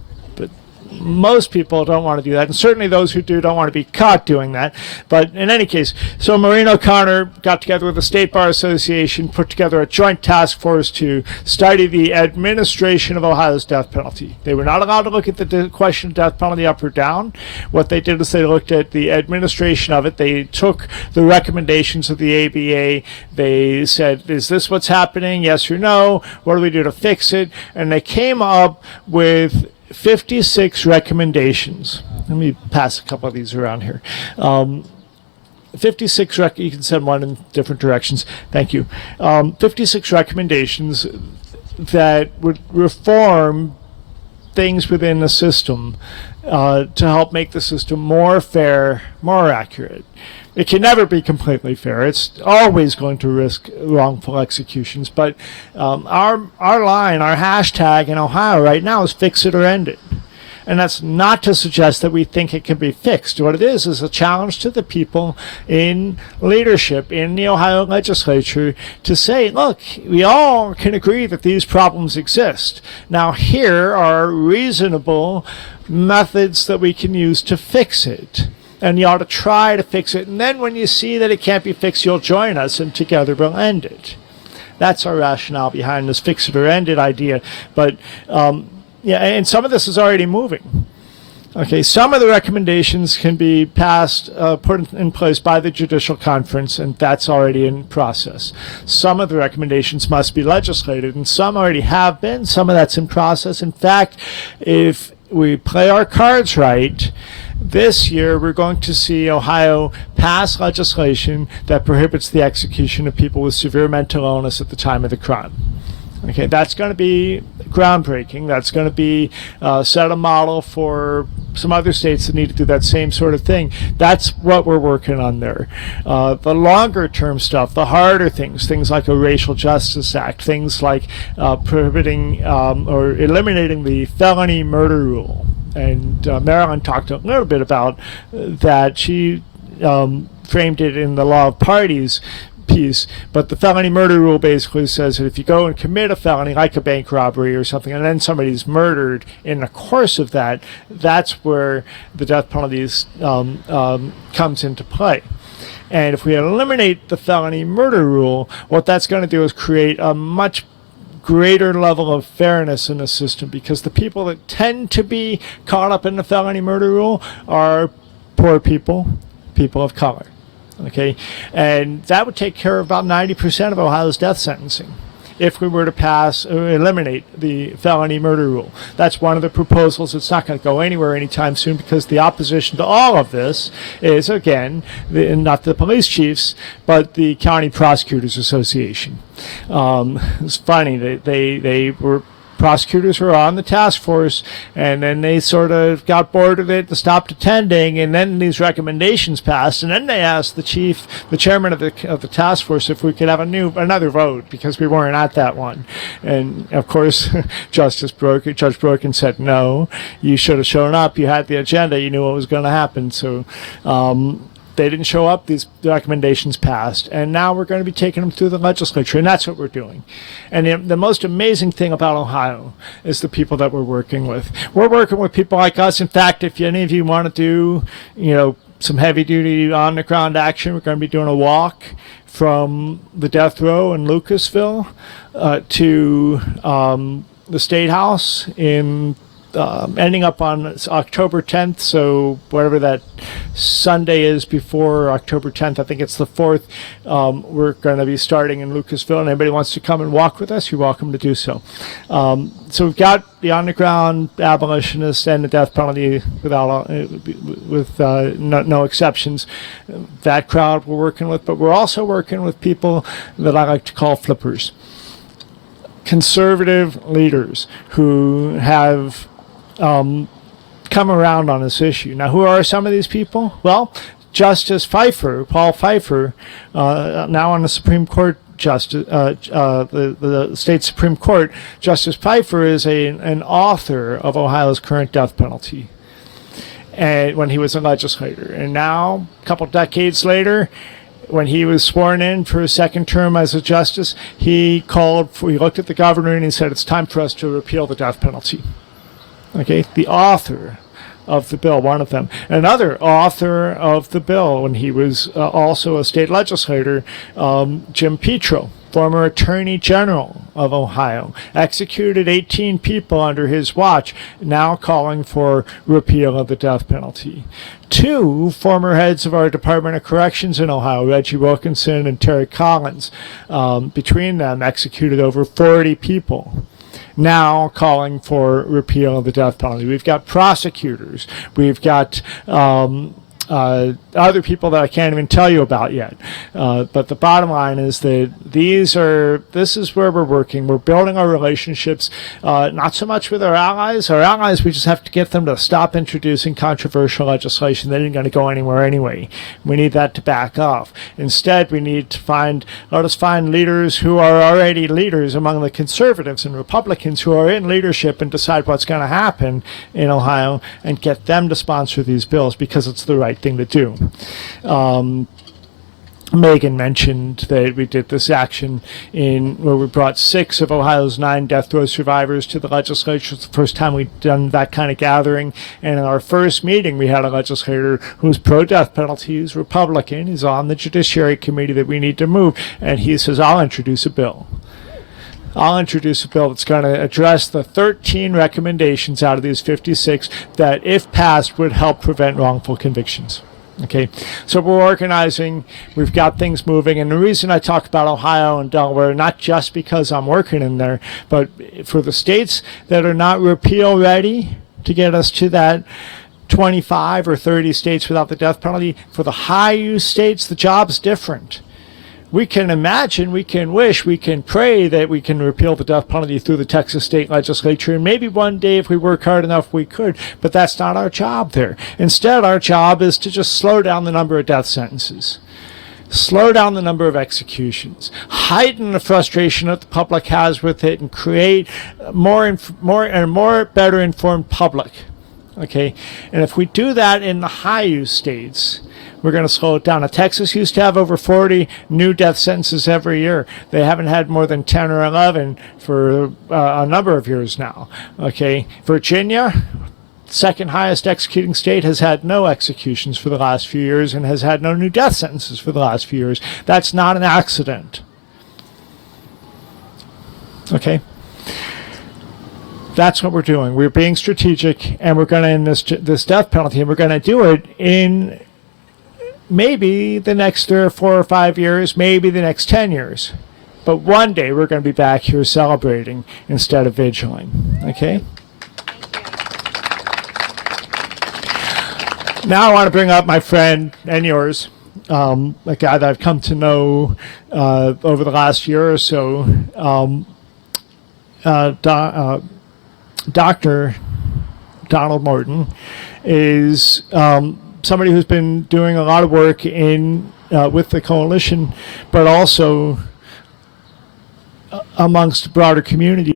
most people don't want to do that, and certainly those who do don't want to be caught doing that. But in any case, so Maureen O'Connor got together with the State Bar Association, put together a joint task force to study the administration of Ohio's death penalty. They were not allowed to look at the question of death penalty up or down. What they did is they looked at the administration of it. They took the recommendations of the ABA. They said, is this what's happening? Yes or no? What do we do to fix it? And they came up with 56 recommendations. Let me pass a couple of these around here. 56 you can send one in different directions. Thank you. 56 recommendations that would reform things within the system to help make the system more fair, more accurate. It can never be completely fair. It's always going to risk wrongful executions. But our line, our hashtag in Ohio right now is fix it or end it. And that's not to suggest that we think it can be fixed. What it is a challenge to the people in leadership in the Ohio legislature to say, look, we all can agree that these problems exist. Now here are reasonable methods that we can use to fix it. and you ought to try to fix it. And then when you see that it can't be fixed, you'll join us, and together we'll end it. That's our rationale behind this fix it or end it idea. But yeah, and some of this is already moving. Okay, some of the recommendations can be passed, put in place by the Judicial Conference, and that's already in process. Some of the recommendations must be legislated, and some already have been. Some of that's in process. In fact, if we play our cards right, this year we're going to see Ohio pass legislation that prohibits the execution of people with severe mental illness at the time of the crime. Okay, that's going to be groundbreaking. That's going to be set a model for some other states that need to do that same sort of thing. That's what we're working on there. The longer term stuff, the harder things like a Racial Justice Act, things like prohibiting or eliminating the felony murder rule. And Marilyn talked a little bit about that. She framed it in the law of parties piece, but the felony murder rule basically says that if you go and commit a felony like a bank robbery or something, and then somebody's murdered in the course of that, that's where the death penalty comes into play. And if we eliminate the felony murder rule, what that's going to do is create a much greater level of fairness in the system, because the people that tend to be caught up in the felony murder rule are poor people, people of color. Okay, and that would take care of about 90% of Ohio's death sentencing if we were to pass or eliminate the felony murder rule. That's one of the proposals. It's not going to go anywhere anytime soon, because the opposition to all of this is, again, not the police chiefs, but the County Prosecutors Association. It's funny, they were prosecutors were on the task force, and then they sort of got bored of it and stopped attending, and then these recommendations passed, and then they asked the chairman of the task force, if we could have another vote, because we weren't at that one. And of course, Judge Broken said, no, you should have shown up, you had the agenda, you knew what was going to happen. So they didn't show up, these recommendations passed, and now we're going to be taking them through the legislature, and that's what we're doing. And the most amazing thing about Ohio is the people that we're working with. We're working with people like us. In fact, if any of you want to do, some heavy-duty on-the-ground action, we're going to be doing a walk from the death row in Lucasville to the State House in ending up on October 10th, so whatever that Sunday is before October 10th, I think it's the 4th, we're going to be starting in Lucasville, and anybody wants to come and walk with us, you're welcome to do so. So we've got the on-the-ground abolitionists and the death penalty with no exceptions. That crowd we're working with, but we're also working with people that I like to call flippers. Conservative leaders who have come around on this issue. Now, who are some of these people? Well, Justice Pfeiffer, Paul Pfeiffer, now on the Supreme Court Justice, the state Supreme Court, Justice Pfeiffer is an author of Ohio's current death penalty, and when he was a legislator. And now, a couple decades later, when he was sworn in for his second term as a justice, he looked at the governor and he said, it's time for us to repeal the death penalty. Okay, the author of the bill, one of them. Another author of the bill, when he was also a state legislator, Jim Petro, former Attorney General of Ohio, executed 18 people under his watch, now calling for repeal of the death penalty. Two former heads of our Department of Corrections in Ohio, Reggie Wilkinson and Terry Collins, between them executed over 40 people, now calling for repeal of the death penalty. We've got prosecutors. We've got other people that I can't even tell you about yet. But the bottom line is that this is where we're working. We're building our relationships, not so much with our allies. Our allies, we just have to get them to stop introducing controversial legislation that isn't going to go anywhere anyway. We need that to back off. Instead, we need to let us find leaders who are already leaders among the conservatives and Republicans who are in leadership and decide what's going to happen in Ohio, and get them to sponsor these bills, because it's the right thing to do. Megan mentioned that we did this action in where we brought 6 of Ohio's 9 death row survivors to the legislature. It's the first time we've done that kind of gathering. And in our first meeting, we had a legislator who's pro-death penalty, who's Republican, he's on the Judiciary Committee that we need to move, and he says, I'll introduce a bill. I'll introduce a bill that's going to address the 13 recommendations out of these 56 that, if passed, would help prevent wrongful convictions. Okay, so we're organizing, we've got things moving, and the reason I talk about Ohio and Delaware, not just because I'm working in there, but for the states that are not repeal ready to get us to that 25 or 30 states without the death penalty, for the high use states, the job's different. We can imagine, we can wish, we can pray that we can repeal the death penalty through the Texas state legislature, and maybe one day if we work hard enough we could, but that's not our job there. Instead, our job is to just slow down the number of death sentences, slow down the number of executions, heighten the frustration that the public has with it, and create a more better informed public. Okay, and if we do that in the high use states, we're going to slow it down. Now, Texas used to have over 40 new death sentences every year. They haven't had more than 10 or 11 for a number of years now. Okay, Virginia, second highest executing state, has had no executions for the last few years and has had no new death sentences for the last few years. That's not an accident. Okay. That's what we're doing. We're being strategic, and we're going to end this death penalty, and we're going to do it in maybe the next 3 or 4 or 5 years, maybe the next 10 years. But one day we're going to be back here celebrating instead of vigiling. Okay? Now I want to bring up my friend and yours, a guy that I've come to know over the last year or so, Dr. Donald Morton is somebody who's been doing a lot of work in with the coalition, but also amongst the broader community.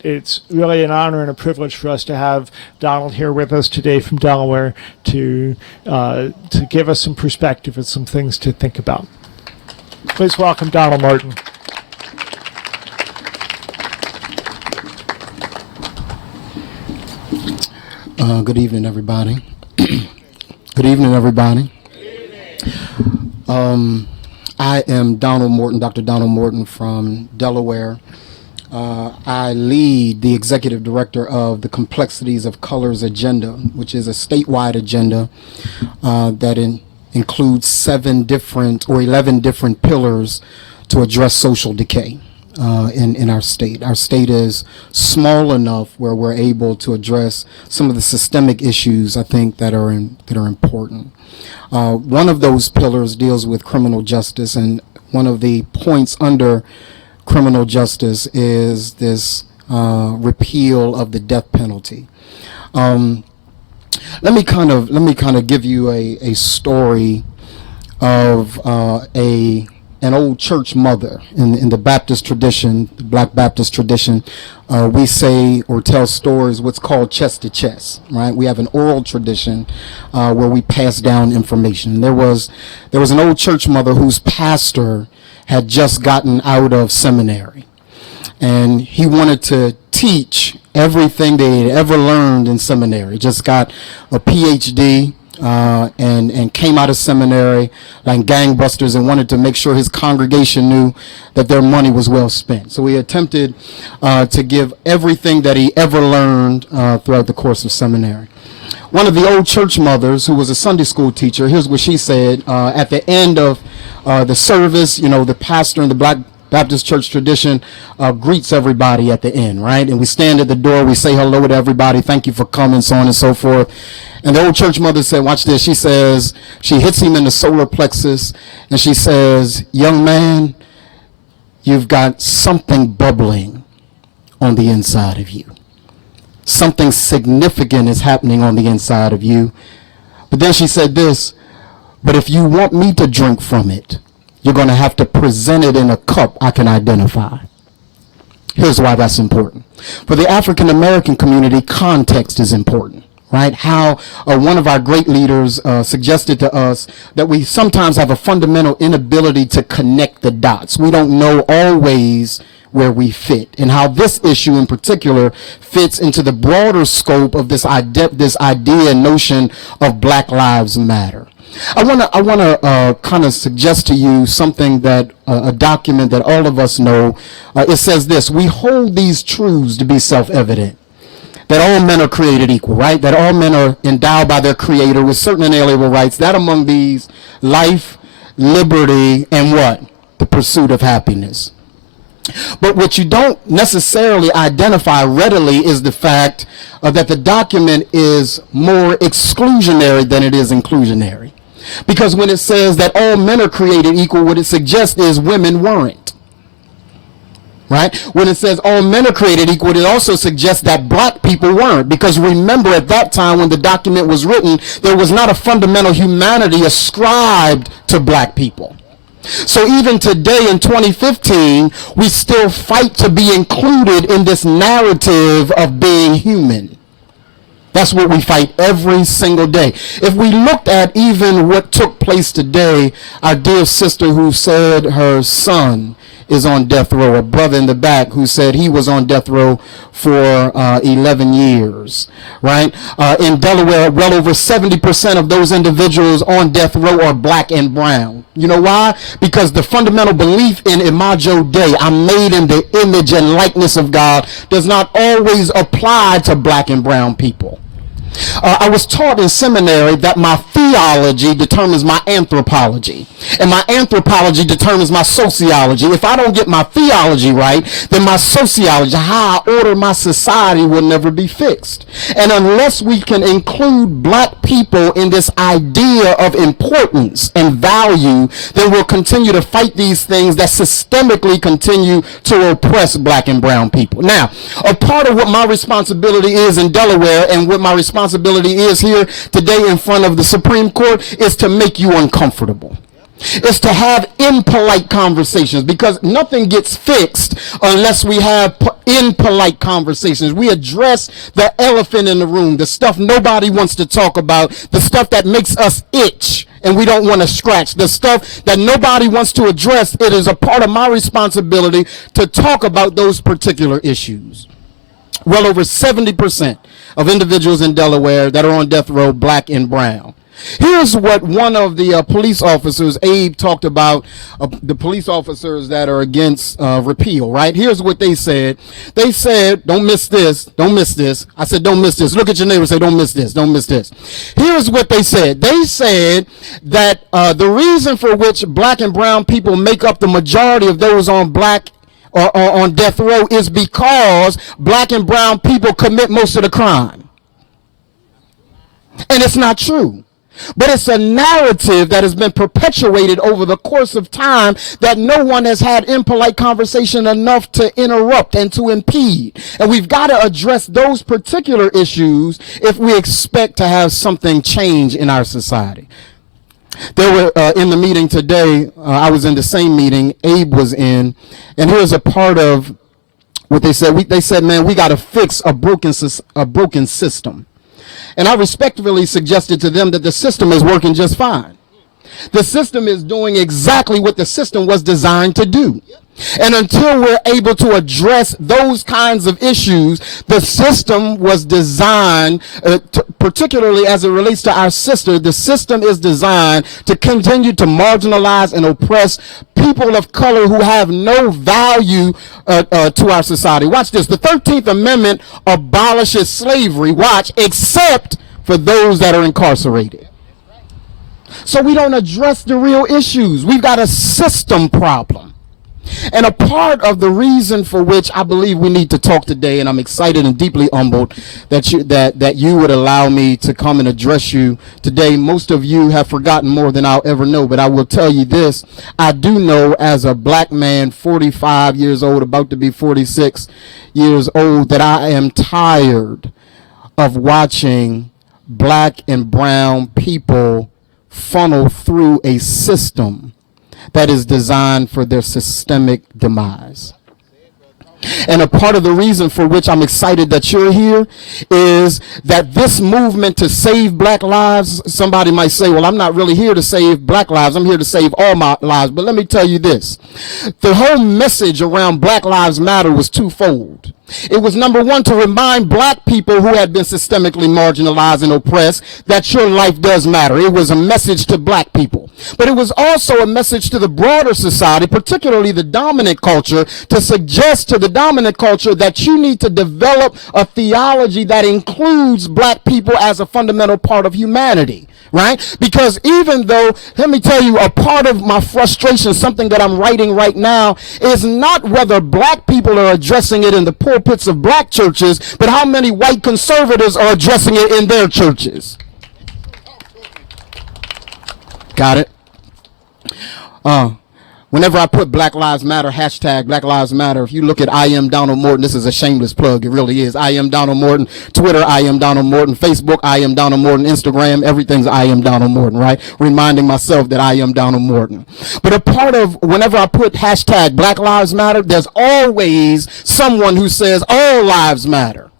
It's really an honor and a privilege for us to have Donald here with us today from Delaware to give us some perspective and some things to think about. Please welcome Donald Morton. Good evening, everybody. Good evening, everybody. I am Donald Morton, Dr. Donald Morton from Delaware. I lead the executive director of the Complexities of Colors Agenda, which is a statewide agenda that includes 7 different or 11 different pillars to address social decay in our state. Our state is small enough where we're able to address some of the systemic issues, I think, that are important. One of those pillars deals with criminal justice, and one of the points under criminal justice is this repeal of the death penalty. Let me kind of give you a story of an old church mother in the Baptist tradition, the Black Baptist tradition. We say or tell stories what's called chest to chest, right? We have an oral tradition where we pass down information. There was an old church mother whose pastor had just gotten out of seminary, and he wanted to teach everything they had ever learned in seminary. Just got a PhD and came out of seminary like gangbusters, and wanted to make sure his congregation knew that their money was well spent. So he attempted to give everything that he ever learned throughout the course of seminary. One of the old church mothers, who was a Sunday school teacher, here's what she said at the end of the service. You know, the pastor in the Black Baptist church tradition greets everybody at the end, right? And we stand at the door, we say hello to everybody, thank you for coming, so on and so forth. And the old church mother said, watch this, she says, she hits him in the solar plexus, and she says, young man, you've got something bubbling on the inside of you. Something significant is happening on the inside of you. But then she said this, but if you want me to drink from it, you're going to have to present it in a cup I can identify. Here's why that's important. For the African American community, context is important, right? How one of our great leaders suggested to us that we sometimes have a fundamental inability to connect the dots. We don't know always where we fit, and how this issue in particular fits into the broader scope of this idea and notion of Black Lives Matter. I want to kind of suggest to you something that a document that all of us know. It says this: we hold these truths to be self-evident, that all men are created equal, right? That all men are endowed by their creator with certain inalienable rights, that among these, life, liberty, and what? The pursuit of happiness. But what you don't necessarily identify readily is the fact that the document is more exclusionary than it is inclusionary. Because when it says that all men are created equal, what it suggests is women weren't. Right? When it says all men are created equal, it also suggests that black people weren't. Because remember, at that time when the document was written, there was not a fundamental humanity ascribed to black people. So even today in 2015, we still fight to be included in this narrative of being human. That's what we fight every single day. If we looked at even what took place today, our dear sister who said her son is on death row, a brother in the back who said he was on death row for 11 years, right? In Delaware, well over 70% of those individuals on death row are black and brown. You know why? Because the fundamental belief in Imago Dei, I'm made in the image and likeness of God, does not always apply to black and brown people. I was taught in seminary that my theology determines my anthropology, and my anthropology determines my sociology. If I don't get my theology right, then my sociology, how I order my society, will never be fixed. And unless we can include black people in this idea of importance and value, then we'll continue to fight these things that systemically continue to oppress black and brown people. Now, a part of what my responsibility is in Delaware and what my responsibility is here today in front of the Supreme Court is to make you uncomfortable. It's to have impolite conversations, because nothing gets fixed unless we have impolite conversations. We address the elephant in the room, the stuff nobody wants to talk about, the stuff that makes us itch and we don't want to scratch, the stuff that nobody wants to address. It is a part of my responsibility to talk about those particular issues. Well over 70% of individuals in Delaware that are on death row, black and brown. Here's what one of the police officers, Abe, talked about, the police officers that are against repeal, right? Here's what they said. They said, don't miss this, don't miss this. I said, don't miss this. Look at your neighbor and say, don't miss this, don't miss this. Here's what they said. They said that the reason for which black and brown people make up the majority of those on black or on death row is because black and brown people commit most of the crime. And it's not true. But it's a narrative that has been perpetuated over the course of time that no one has had impolite conversation enough to interrupt and to impede. And we've got to address those particular issues if we expect to have something change in our society. There were, in the meeting today, I was in the same meeting Abe was in, and here's a part of what they said. They said, man, we got to fix a broken system. And I respectfully suggested to them that the system is working just fine. The system is doing exactly what the system was designed to do. And until we're able to address those kinds of issues, the system was designed, particularly as it relates to our sister, the system is designed to continue to marginalize and oppress people of color who have no value to our society. Watch this. The 13th Amendment abolishes slavery, watch, except for those that are incarcerated. So we don't address the real issues. We've got a system problem. And a part of the reason for which I believe we need to talk today, and I'm excited and deeply humbled that you would allow me to come and address you today. Most of you have forgotten more than I'll ever know, but I will tell you this. I do know, as a black man, 45 years old, about to be 46 years old, that I am tired of watching black and brown people funnel through a system that is designed for their systemic demise. And a part of the reason for which I'm excited that you're here is that this movement to save black lives, somebody might say, well, I'm not really here to save black lives. I'm here to save all my lives. But let me tell you this. The whole message around Black Lives Matter was twofold. It was, number one, to remind black people who had been systemically marginalized and oppressed that your life does matter. It was a message to black people. But it was also a message to the broader society, particularly the dominant culture, to suggest to the dominant culture that you need to develop a theology that includes black people as a fundamental part of humanity. Right? Because even though, let me tell you, a part of my frustration, something that I'm writing right now, is not whether black people are addressing it in the pulpits of black churches, but how many white conservatives are addressing it in their churches. Got it? Whenever I put Black Lives Matter, hashtag Black Lives Matter, if you look at I am Donald Morton, this is a shameless plug, it really is. I am Donald Morton. Twitter, I am Donald Morton. Facebook, I am Donald Morton. Instagram, everything's I am Donald Morton, right? Reminding myself that I am Donald Morton. But a part of, whenever I put hashtag Black Lives Matter, there's always someone who says all lives matter.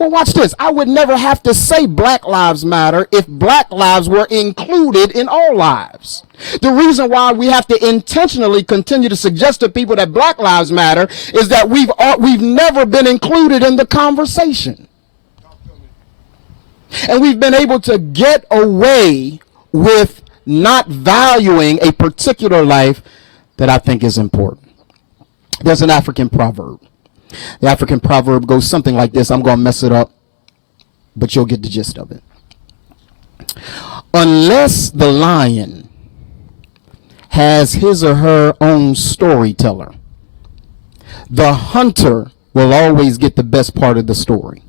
Well, watch this. I would never have to say Black Lives Matter if black lives were included in all lives. The reason why we have to intentionally continue to suggest to people that Black Lives Matter is that we've never been included in the conversation. And we've been able to get away with not valuing a particular life that I think is important. There's an African proverb. The African proverb goes something like this. I'm going to mess it up, but you'll get the gist of it. Unless the lion has his or her own storyteller, the hunter will always get the best part of the story.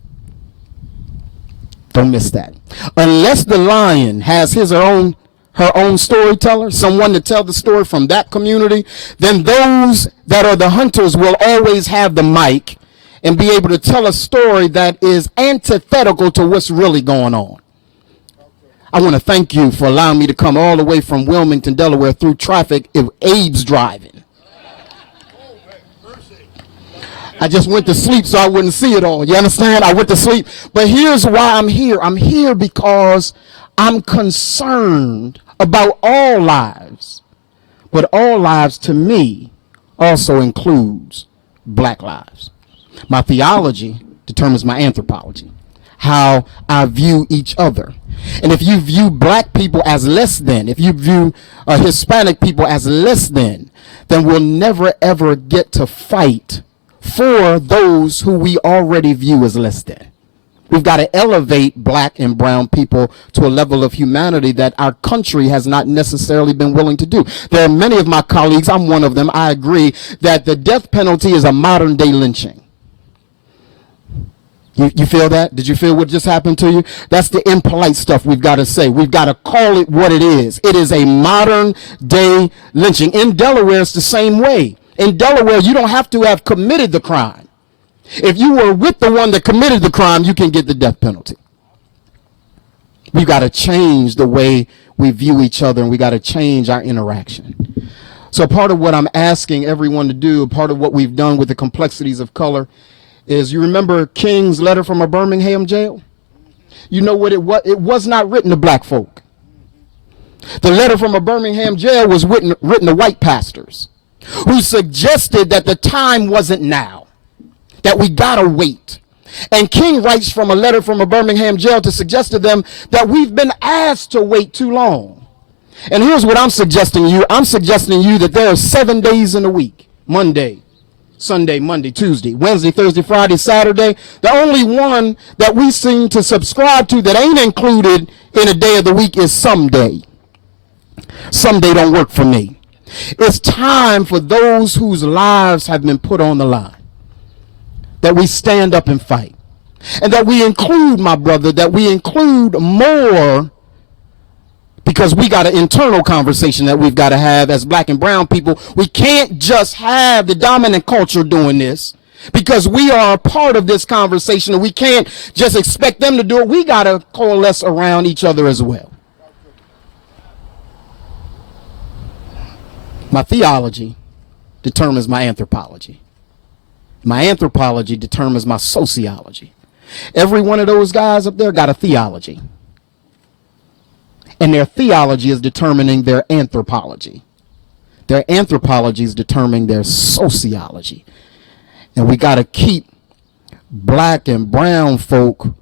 Don't miss that. Unless the lion has his or her own storyteller, someone to tell the story from that community, then those that are the hunters will always have the mic and be able to tell a story that is antithetical to what's really going on. I want to thank you for allowing me to come all the way from Wilmington, Delaware through traffic of AIDS driving. I just went to sleep so I wouldn't see it all. You understand? I went to sleep. But here's why I'm here. I'm here because I'm concerned about all lives. But all lives to me also includes black lives. My theology determines my anthropology, how I view each other. And if you view black people as less than, if you view Hispanic people as less than, then we'll never ever get to fight for those who we already view as less than. We've got to elevate black and brown people to a level of humanity that our country has not necessarily been willing to do. There are many of my colleagues, I'm one of them, I agree that the death penalty is a modern day lynching. You feel that? Did you feel what just happened to you? That's the impolite stuff we've got to say. We've got to call it what it is. It is a modern day lynching. In Delaware, it's the same way. In Delaware, you don't have to have committed the crime. If you were with the one that committed the crime, you can get the death penalty. We've got to change the way we view each other, and we got to change our interaction. So part of what I'm asking everyone to do, part of what we've done with the complexities of color, is you remember King's letter from a Birmingham jail? You know what it was? It was not written to black folk. The letter from a Birmingham jail was written to white pastors who suggested that the time wasn't now, that we gotta wait. And King writes from a letter from a Birmingham jail to suggest to them that we've been asked to wait too long. And here's what I'm suggesting you. I'm suggesting you that there are 7 days in a week. Monday, Sunday, Monday, Tuesday, Wednesday, Thursday, Friday, Saturday. The only one that we seem to subscribe to that ain't included in a day of the week is someday. Someday don't work for me. It's time for those whose lives have been put on the line, that we stand up and fight. And that we include, my brother, that we include more, because we got an internal conversation that we've got to have as black and brown people. We can't just have the dominant culture doing this. because we are a part of this conversation, and we can't just expect them to do it. We got to coalesce around each other as well. My theology determines my anthropology. My anthropology determines my sociology. Every one of those guys up there got a theology. And their theology is determining their anthropology. Their anthropology is determining their sociology. And we got to keep black and brown folk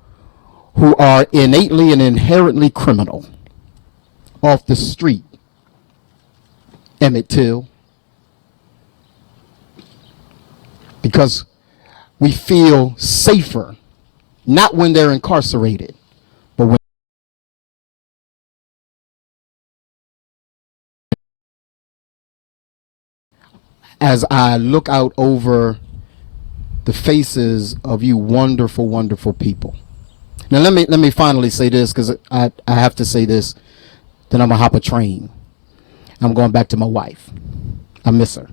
who are innately and inherently criminal off the street. Emmett Till. Because we feel safer, not when they're incarcerated, but when as I look out over the faces of you wonderful, wonderful people. Now let me finally say this, because I have to say this, then I'm gonna hop a train. I'm going back to my wife. I miss her.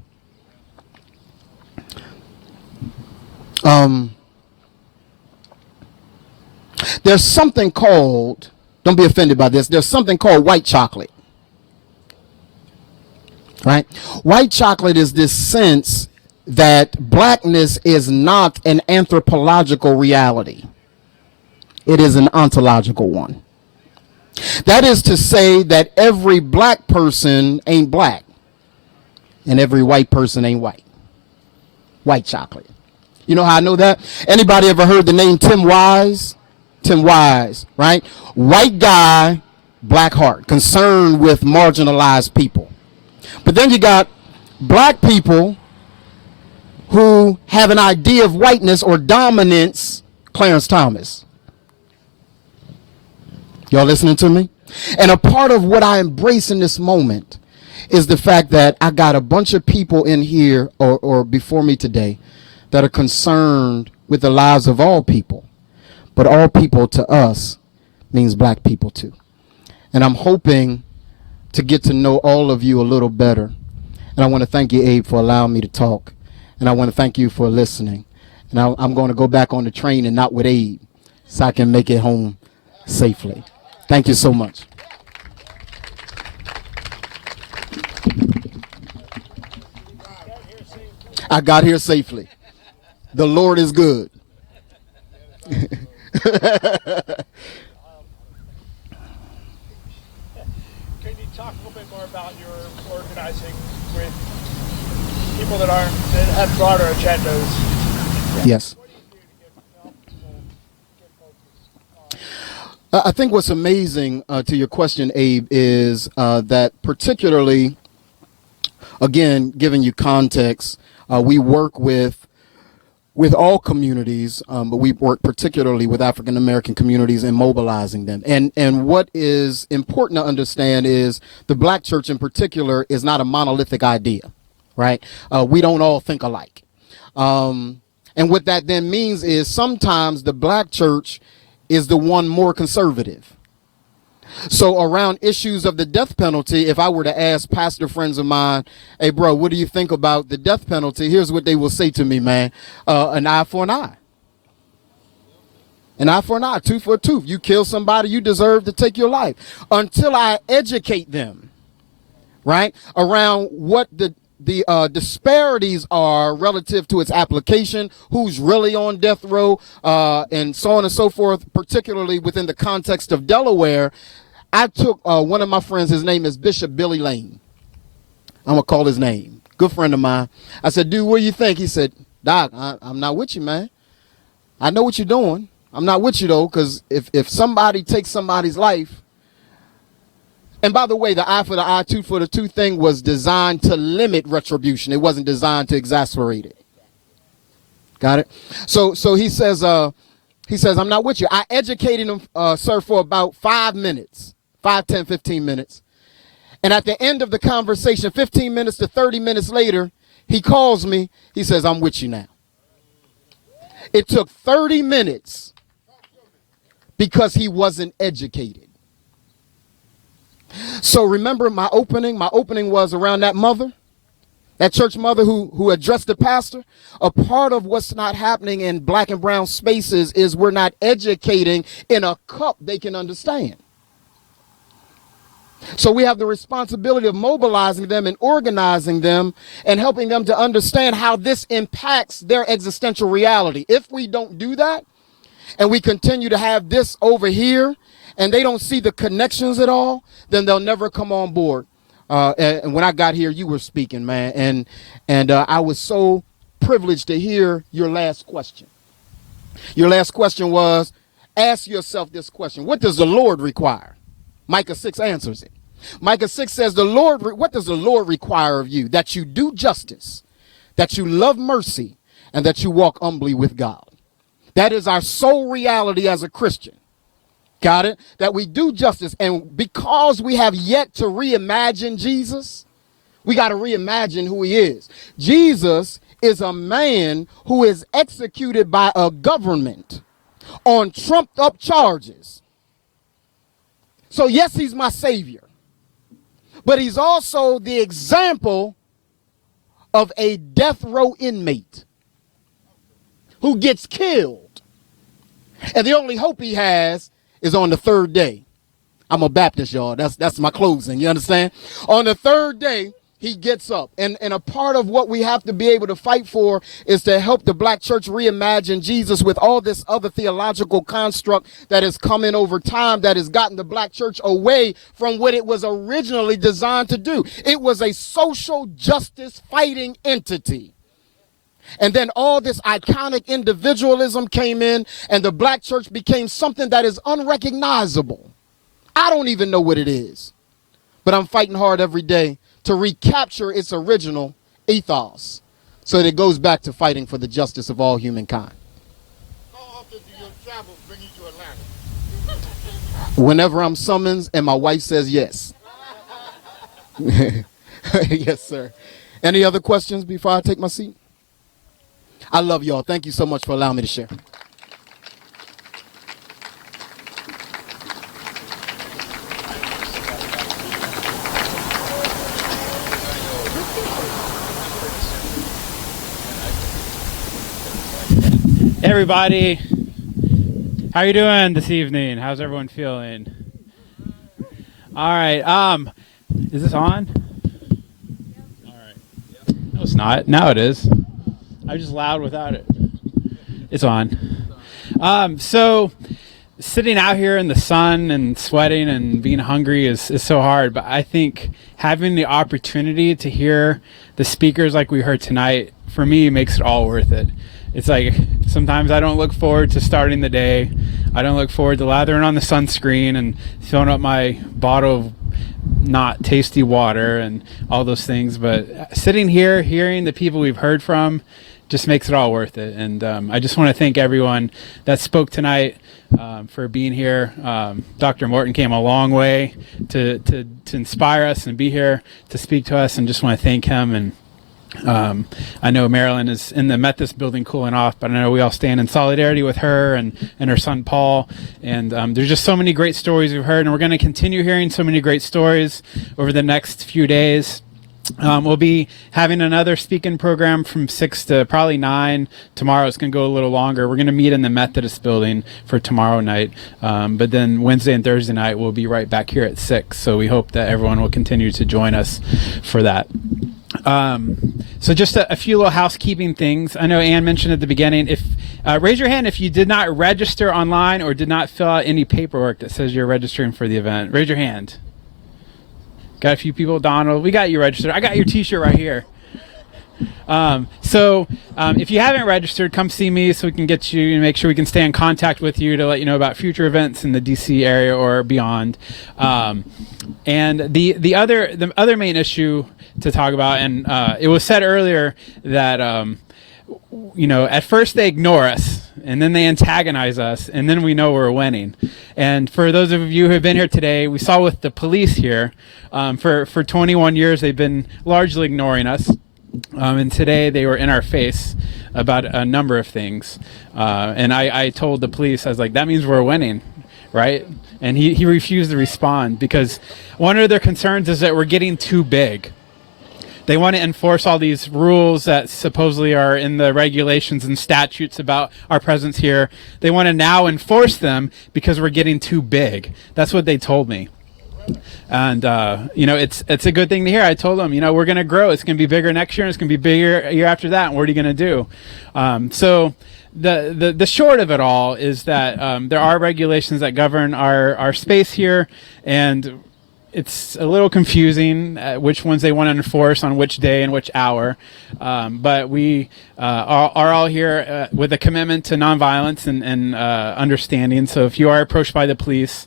There's something called, don't be offended by this, there's something called white chocolate. Right? White chocolate is this sense that blackness is not an anthropological reality. It is an ontological one. That is to say that every black person ain't black and every white person ain't white. White chocolate. You know how I know that? Anybody ever heard the name Tim Wise? Tim Wise, right? White guy, black heart, concerned with marginalized people. But then you got black people who have an idea of whiteness or dominance, Clarence Thomas. Y'all listening to me? And a part of what I embrace in this moment is the fact that I got a bunch of people in here or before me today that are concerned with the lives of all people. But all people to us means black people too. And I'm hoping to get to know all of you a little better. And I want to thank you, Abe, for allowing me to talk. And I want to thank you for listening. And I'm going to go back on the train and not with Abe so I can make it home safely. Thank you so much. I got here safely. The Lord is good. Can you talk a little bit more about your organizing with people that have broader agendas? Yes. I think what's amazing to your question, Abe, is that particularly, again, giving you context, we work with all communities, but we work particularly with African American communities and mobilizing them. And what is important to understand is the black church in particular is not a monolithic idea, right? We don't all think alike. And what that then means is sometimes the black church is the one more conservative. So around issues of the death penalty, if I were to ask pastor friends of mine, hey, bro, what do you think about the death penalty? Here's what they will say to me, man. An eye for an eye. An eye for an eye, tooth for a tooth. You kill somebody, you deserve to take your life. Until I educate them, right, around what the disparities are relative to its application, who's really on death row, and so on and so forth, particularly within the context of Delaware. I took one of my friends, his name is Bishop Billy Lane. I'm going to call his name. Good friend of mine. I said, dude, what do you think? He said, Doc, I'm not with you, man. I know what you're doing. I'm not with you, though, because if somebody takes somebody's life, and by the way, the eye for the eye, tooth for the tooth thing was designed to limit retribution. It wasn't designed to exasperate it. Got it? So he says, I'm not with you. I educated him, sir, for about 5 minutes, 5, 10, 15 minutes. And at the end of the conversation, 15 minutes to 30 minutes later, he calls me. He says, I'm with you now. It took 30 minutes because he wasn't educated. So remember my opening? My opening was around that mother. that church mother who addressed the pastor, a part of what's not happening in black and brown spaces is we're not educating in a cup they can understand. So we have the responsibility of mobilizing them and organizing them and helping them to understand how this impacts their existential reality. If we don't do that, and we continue to have this over here, and they don't see the connections at all, then they'll never come on board. And when I got here, you were speaking, man, and I was so privileged to hear your last question. Your last question was, ask yourself this question: what does the Lord require? Micah 6 answers it. Micah 6 says, what does the Lord require of you? That you do justice, that you love mercy, and that you walk humbly with God. That is our sole reality as a Christian. Got it? That we do justice. And because we have yet to reimagine Jesus, we got to reimagine who he is. Jesus is a man who is executed by a government on trumped up charges. So yes, he's my savior, but he's also the example of a death row inmate who gets killed. And the only hope he has is on the third day. I'm a Baptist, y'all. That's my closing. You understand? On the third day, he gets up. And a part of what we have to be able to fight for is to help the black church reimagine Jesus with all this other theological construct that has come in over time that has gotten the black church away from what it was originally designed to do. It was a social justice fighting entity. And then all this iconic individualism came in, and the black church became something that is unrecognizable. I don't even know what it is, but I'm fighting hard every day to recapture its original ethos so that it goes back to fighting for the justice of all humankind. How often do your travels bring you to Atlanta? Whenever I'm summoned and my wife says yes. Yes, sir. Any other questions before I take my seat? I love y'all. Thank you so much for allowing me to share. Hey everybody, how are you doing this evening? How's everyone feeling? All right, is this on? All right. No, it's not. Now it is. I'm just loud without it. It's on. So sitting out here in the sun and sweating and being hungry is so hard, but I think having the opportunity to hear the speakers like we heard tonight, for me, makes it all worth it. It's like sometimes I don't look forward to starting the day. I don't look forward to lathering on the sunscreen and filling up my bottle of not tasty water and all those things. But sitting here, hearing the people we've heard from, just makes it all worth it. And I just want to thank everyone that spoke tonight for being here. Dr. Morton came a long way to inspire us and be here to speak to us, and just want to thank him. And I know Marilyn is in the Methodist building cooling off, but I know we all stand in solidarity with her and her son Paul. And there's just so many great stories we've heard, and we're going to continue hearing so many great stories over the next few days. We'll be having another speaking program from 6 to probably 9 tomorrow. It's going to go a little longer. We're going to meet in the Methodist building for tomorrow night. But then Wednesday and Thursday night, we'll be right back here at 6. So we hope that everyone will continue to join us for that. So just a few little housekeeping things. I know Ann mentioned at the beginning, if raise your hand if you did not register online or did not fill out any paperwork that says you're registering for the event. Raise your hand. Got a few people. Donald, we got you registered. I got your t-shirt right here. So if you haven't registered, come see me so we can get you and make sure we can stay in contact with you to let you know about future events in the DC area or beyond. And the other main issue to talk about, and it was said earlier that at first they ignore us and then they antagonize us and then we know we're winning. And for those of you who have been here today, we saw with the police here, for 21 years they've been largely ignoring us. And today they were in our face about a number of things. And I told the police, I was like, that means we're winning, right? And he refused to respond because one of their concerns is that we're getting too big. They want to enforce all these rules that supposedly are in the regulations and statutes about our presence here. They want to now enforce them because we're getting too big. That's what they told me. And it's a good thing to hear. I told them, we're going to grow. It's going to be bigger next year, and it's going to be bigger year after that. And what are you going to do? So the short of it all is that there are regulations that govern our space here, and it's a little confusing which ones they want to enforce on which day and which hour. But we are all here with a commitment to nonviolence and understanding. So if you are approached by the police,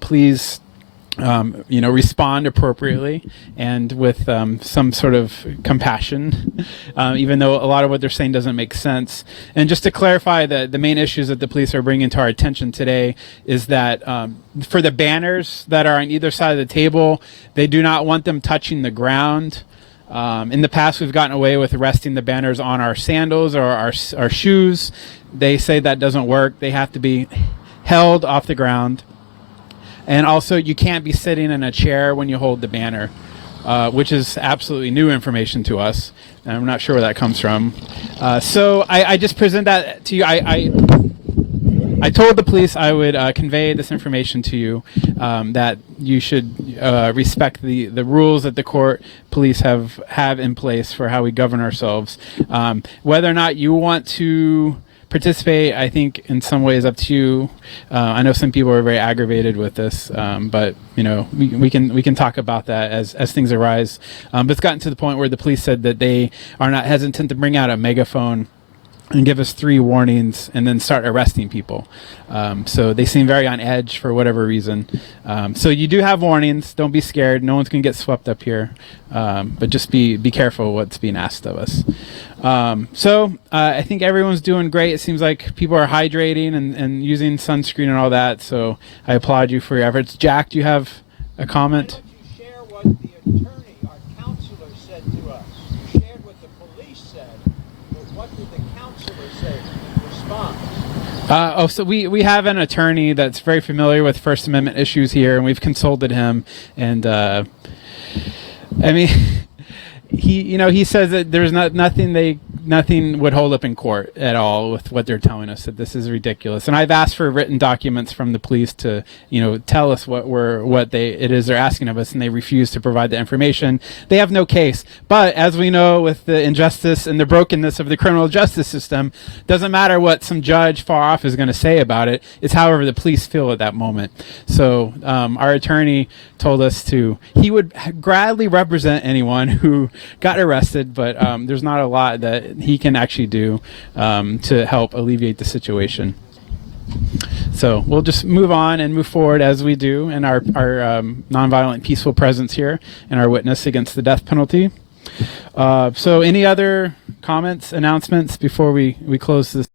please respond appropriately and with some sort of compassion, even though a lot of what they're saying doesn't make sense. And just to clarify, the main issues that the police are bringing to our attention today is that for the banners that are on either side of the table, they do not want them touching the ground. In the past, we've gotten away with resting the banners on our sandals or our shoes. They say that doesn't work. They have to be held off the ground. And also, you can't be sitting in a chair when you hold the banner, which is absolutely new information to us. And I'm not sure where that comes from. So I just present that to you. I told the police I would convey this information to you, that you should respect the rules that the court police have in place for how we govern ourselves. Whether or not you want to participate, I think in some ways up to you. I know some people are very aggravated with this, but we can talk about that as things arise. But it's gotten to the point where the police said that they are not hesitant to bring out a megaphone and give us 3 warnings and then start arresting people. So they seem very on edge for whatever reason. So you do have warnings. Don't be scared. No one's going to get swept up here. But just be careful what's being asked of us. So I think everyone's doing great. It seems like people are hydrating and using sunscreen and all that. So I applaud you for your efforts. Jack, do you have a comment? Why don't you share what the attorney, our counselor, said to us? You shared what the police said, but what did the counselor say in response? So we have an attorney that's very familiar with First Amendment issues here, and we've consulted him. And he says that there's nothing would hold up in court at all with what they're telling us, that this is ridiculous. And I've asked for written documents from the police to, tell us what it is they're asking of us, and they refuse to provide the information. They have no case. But as we know, with the injustice and the brokenness of the criminal justice system, doesn't matter what some judge far off is going to say about it. It's however the police feel at that moment. So our attorney told us he would gladly represent anyone who got arrested, but there's not a lot that he can actually do to help alleviate the situation. So we'll just move on and move forward as we do in our nonviolent, peaceful presence here and our witness against the death penalty. So any other comments, announcements before we close this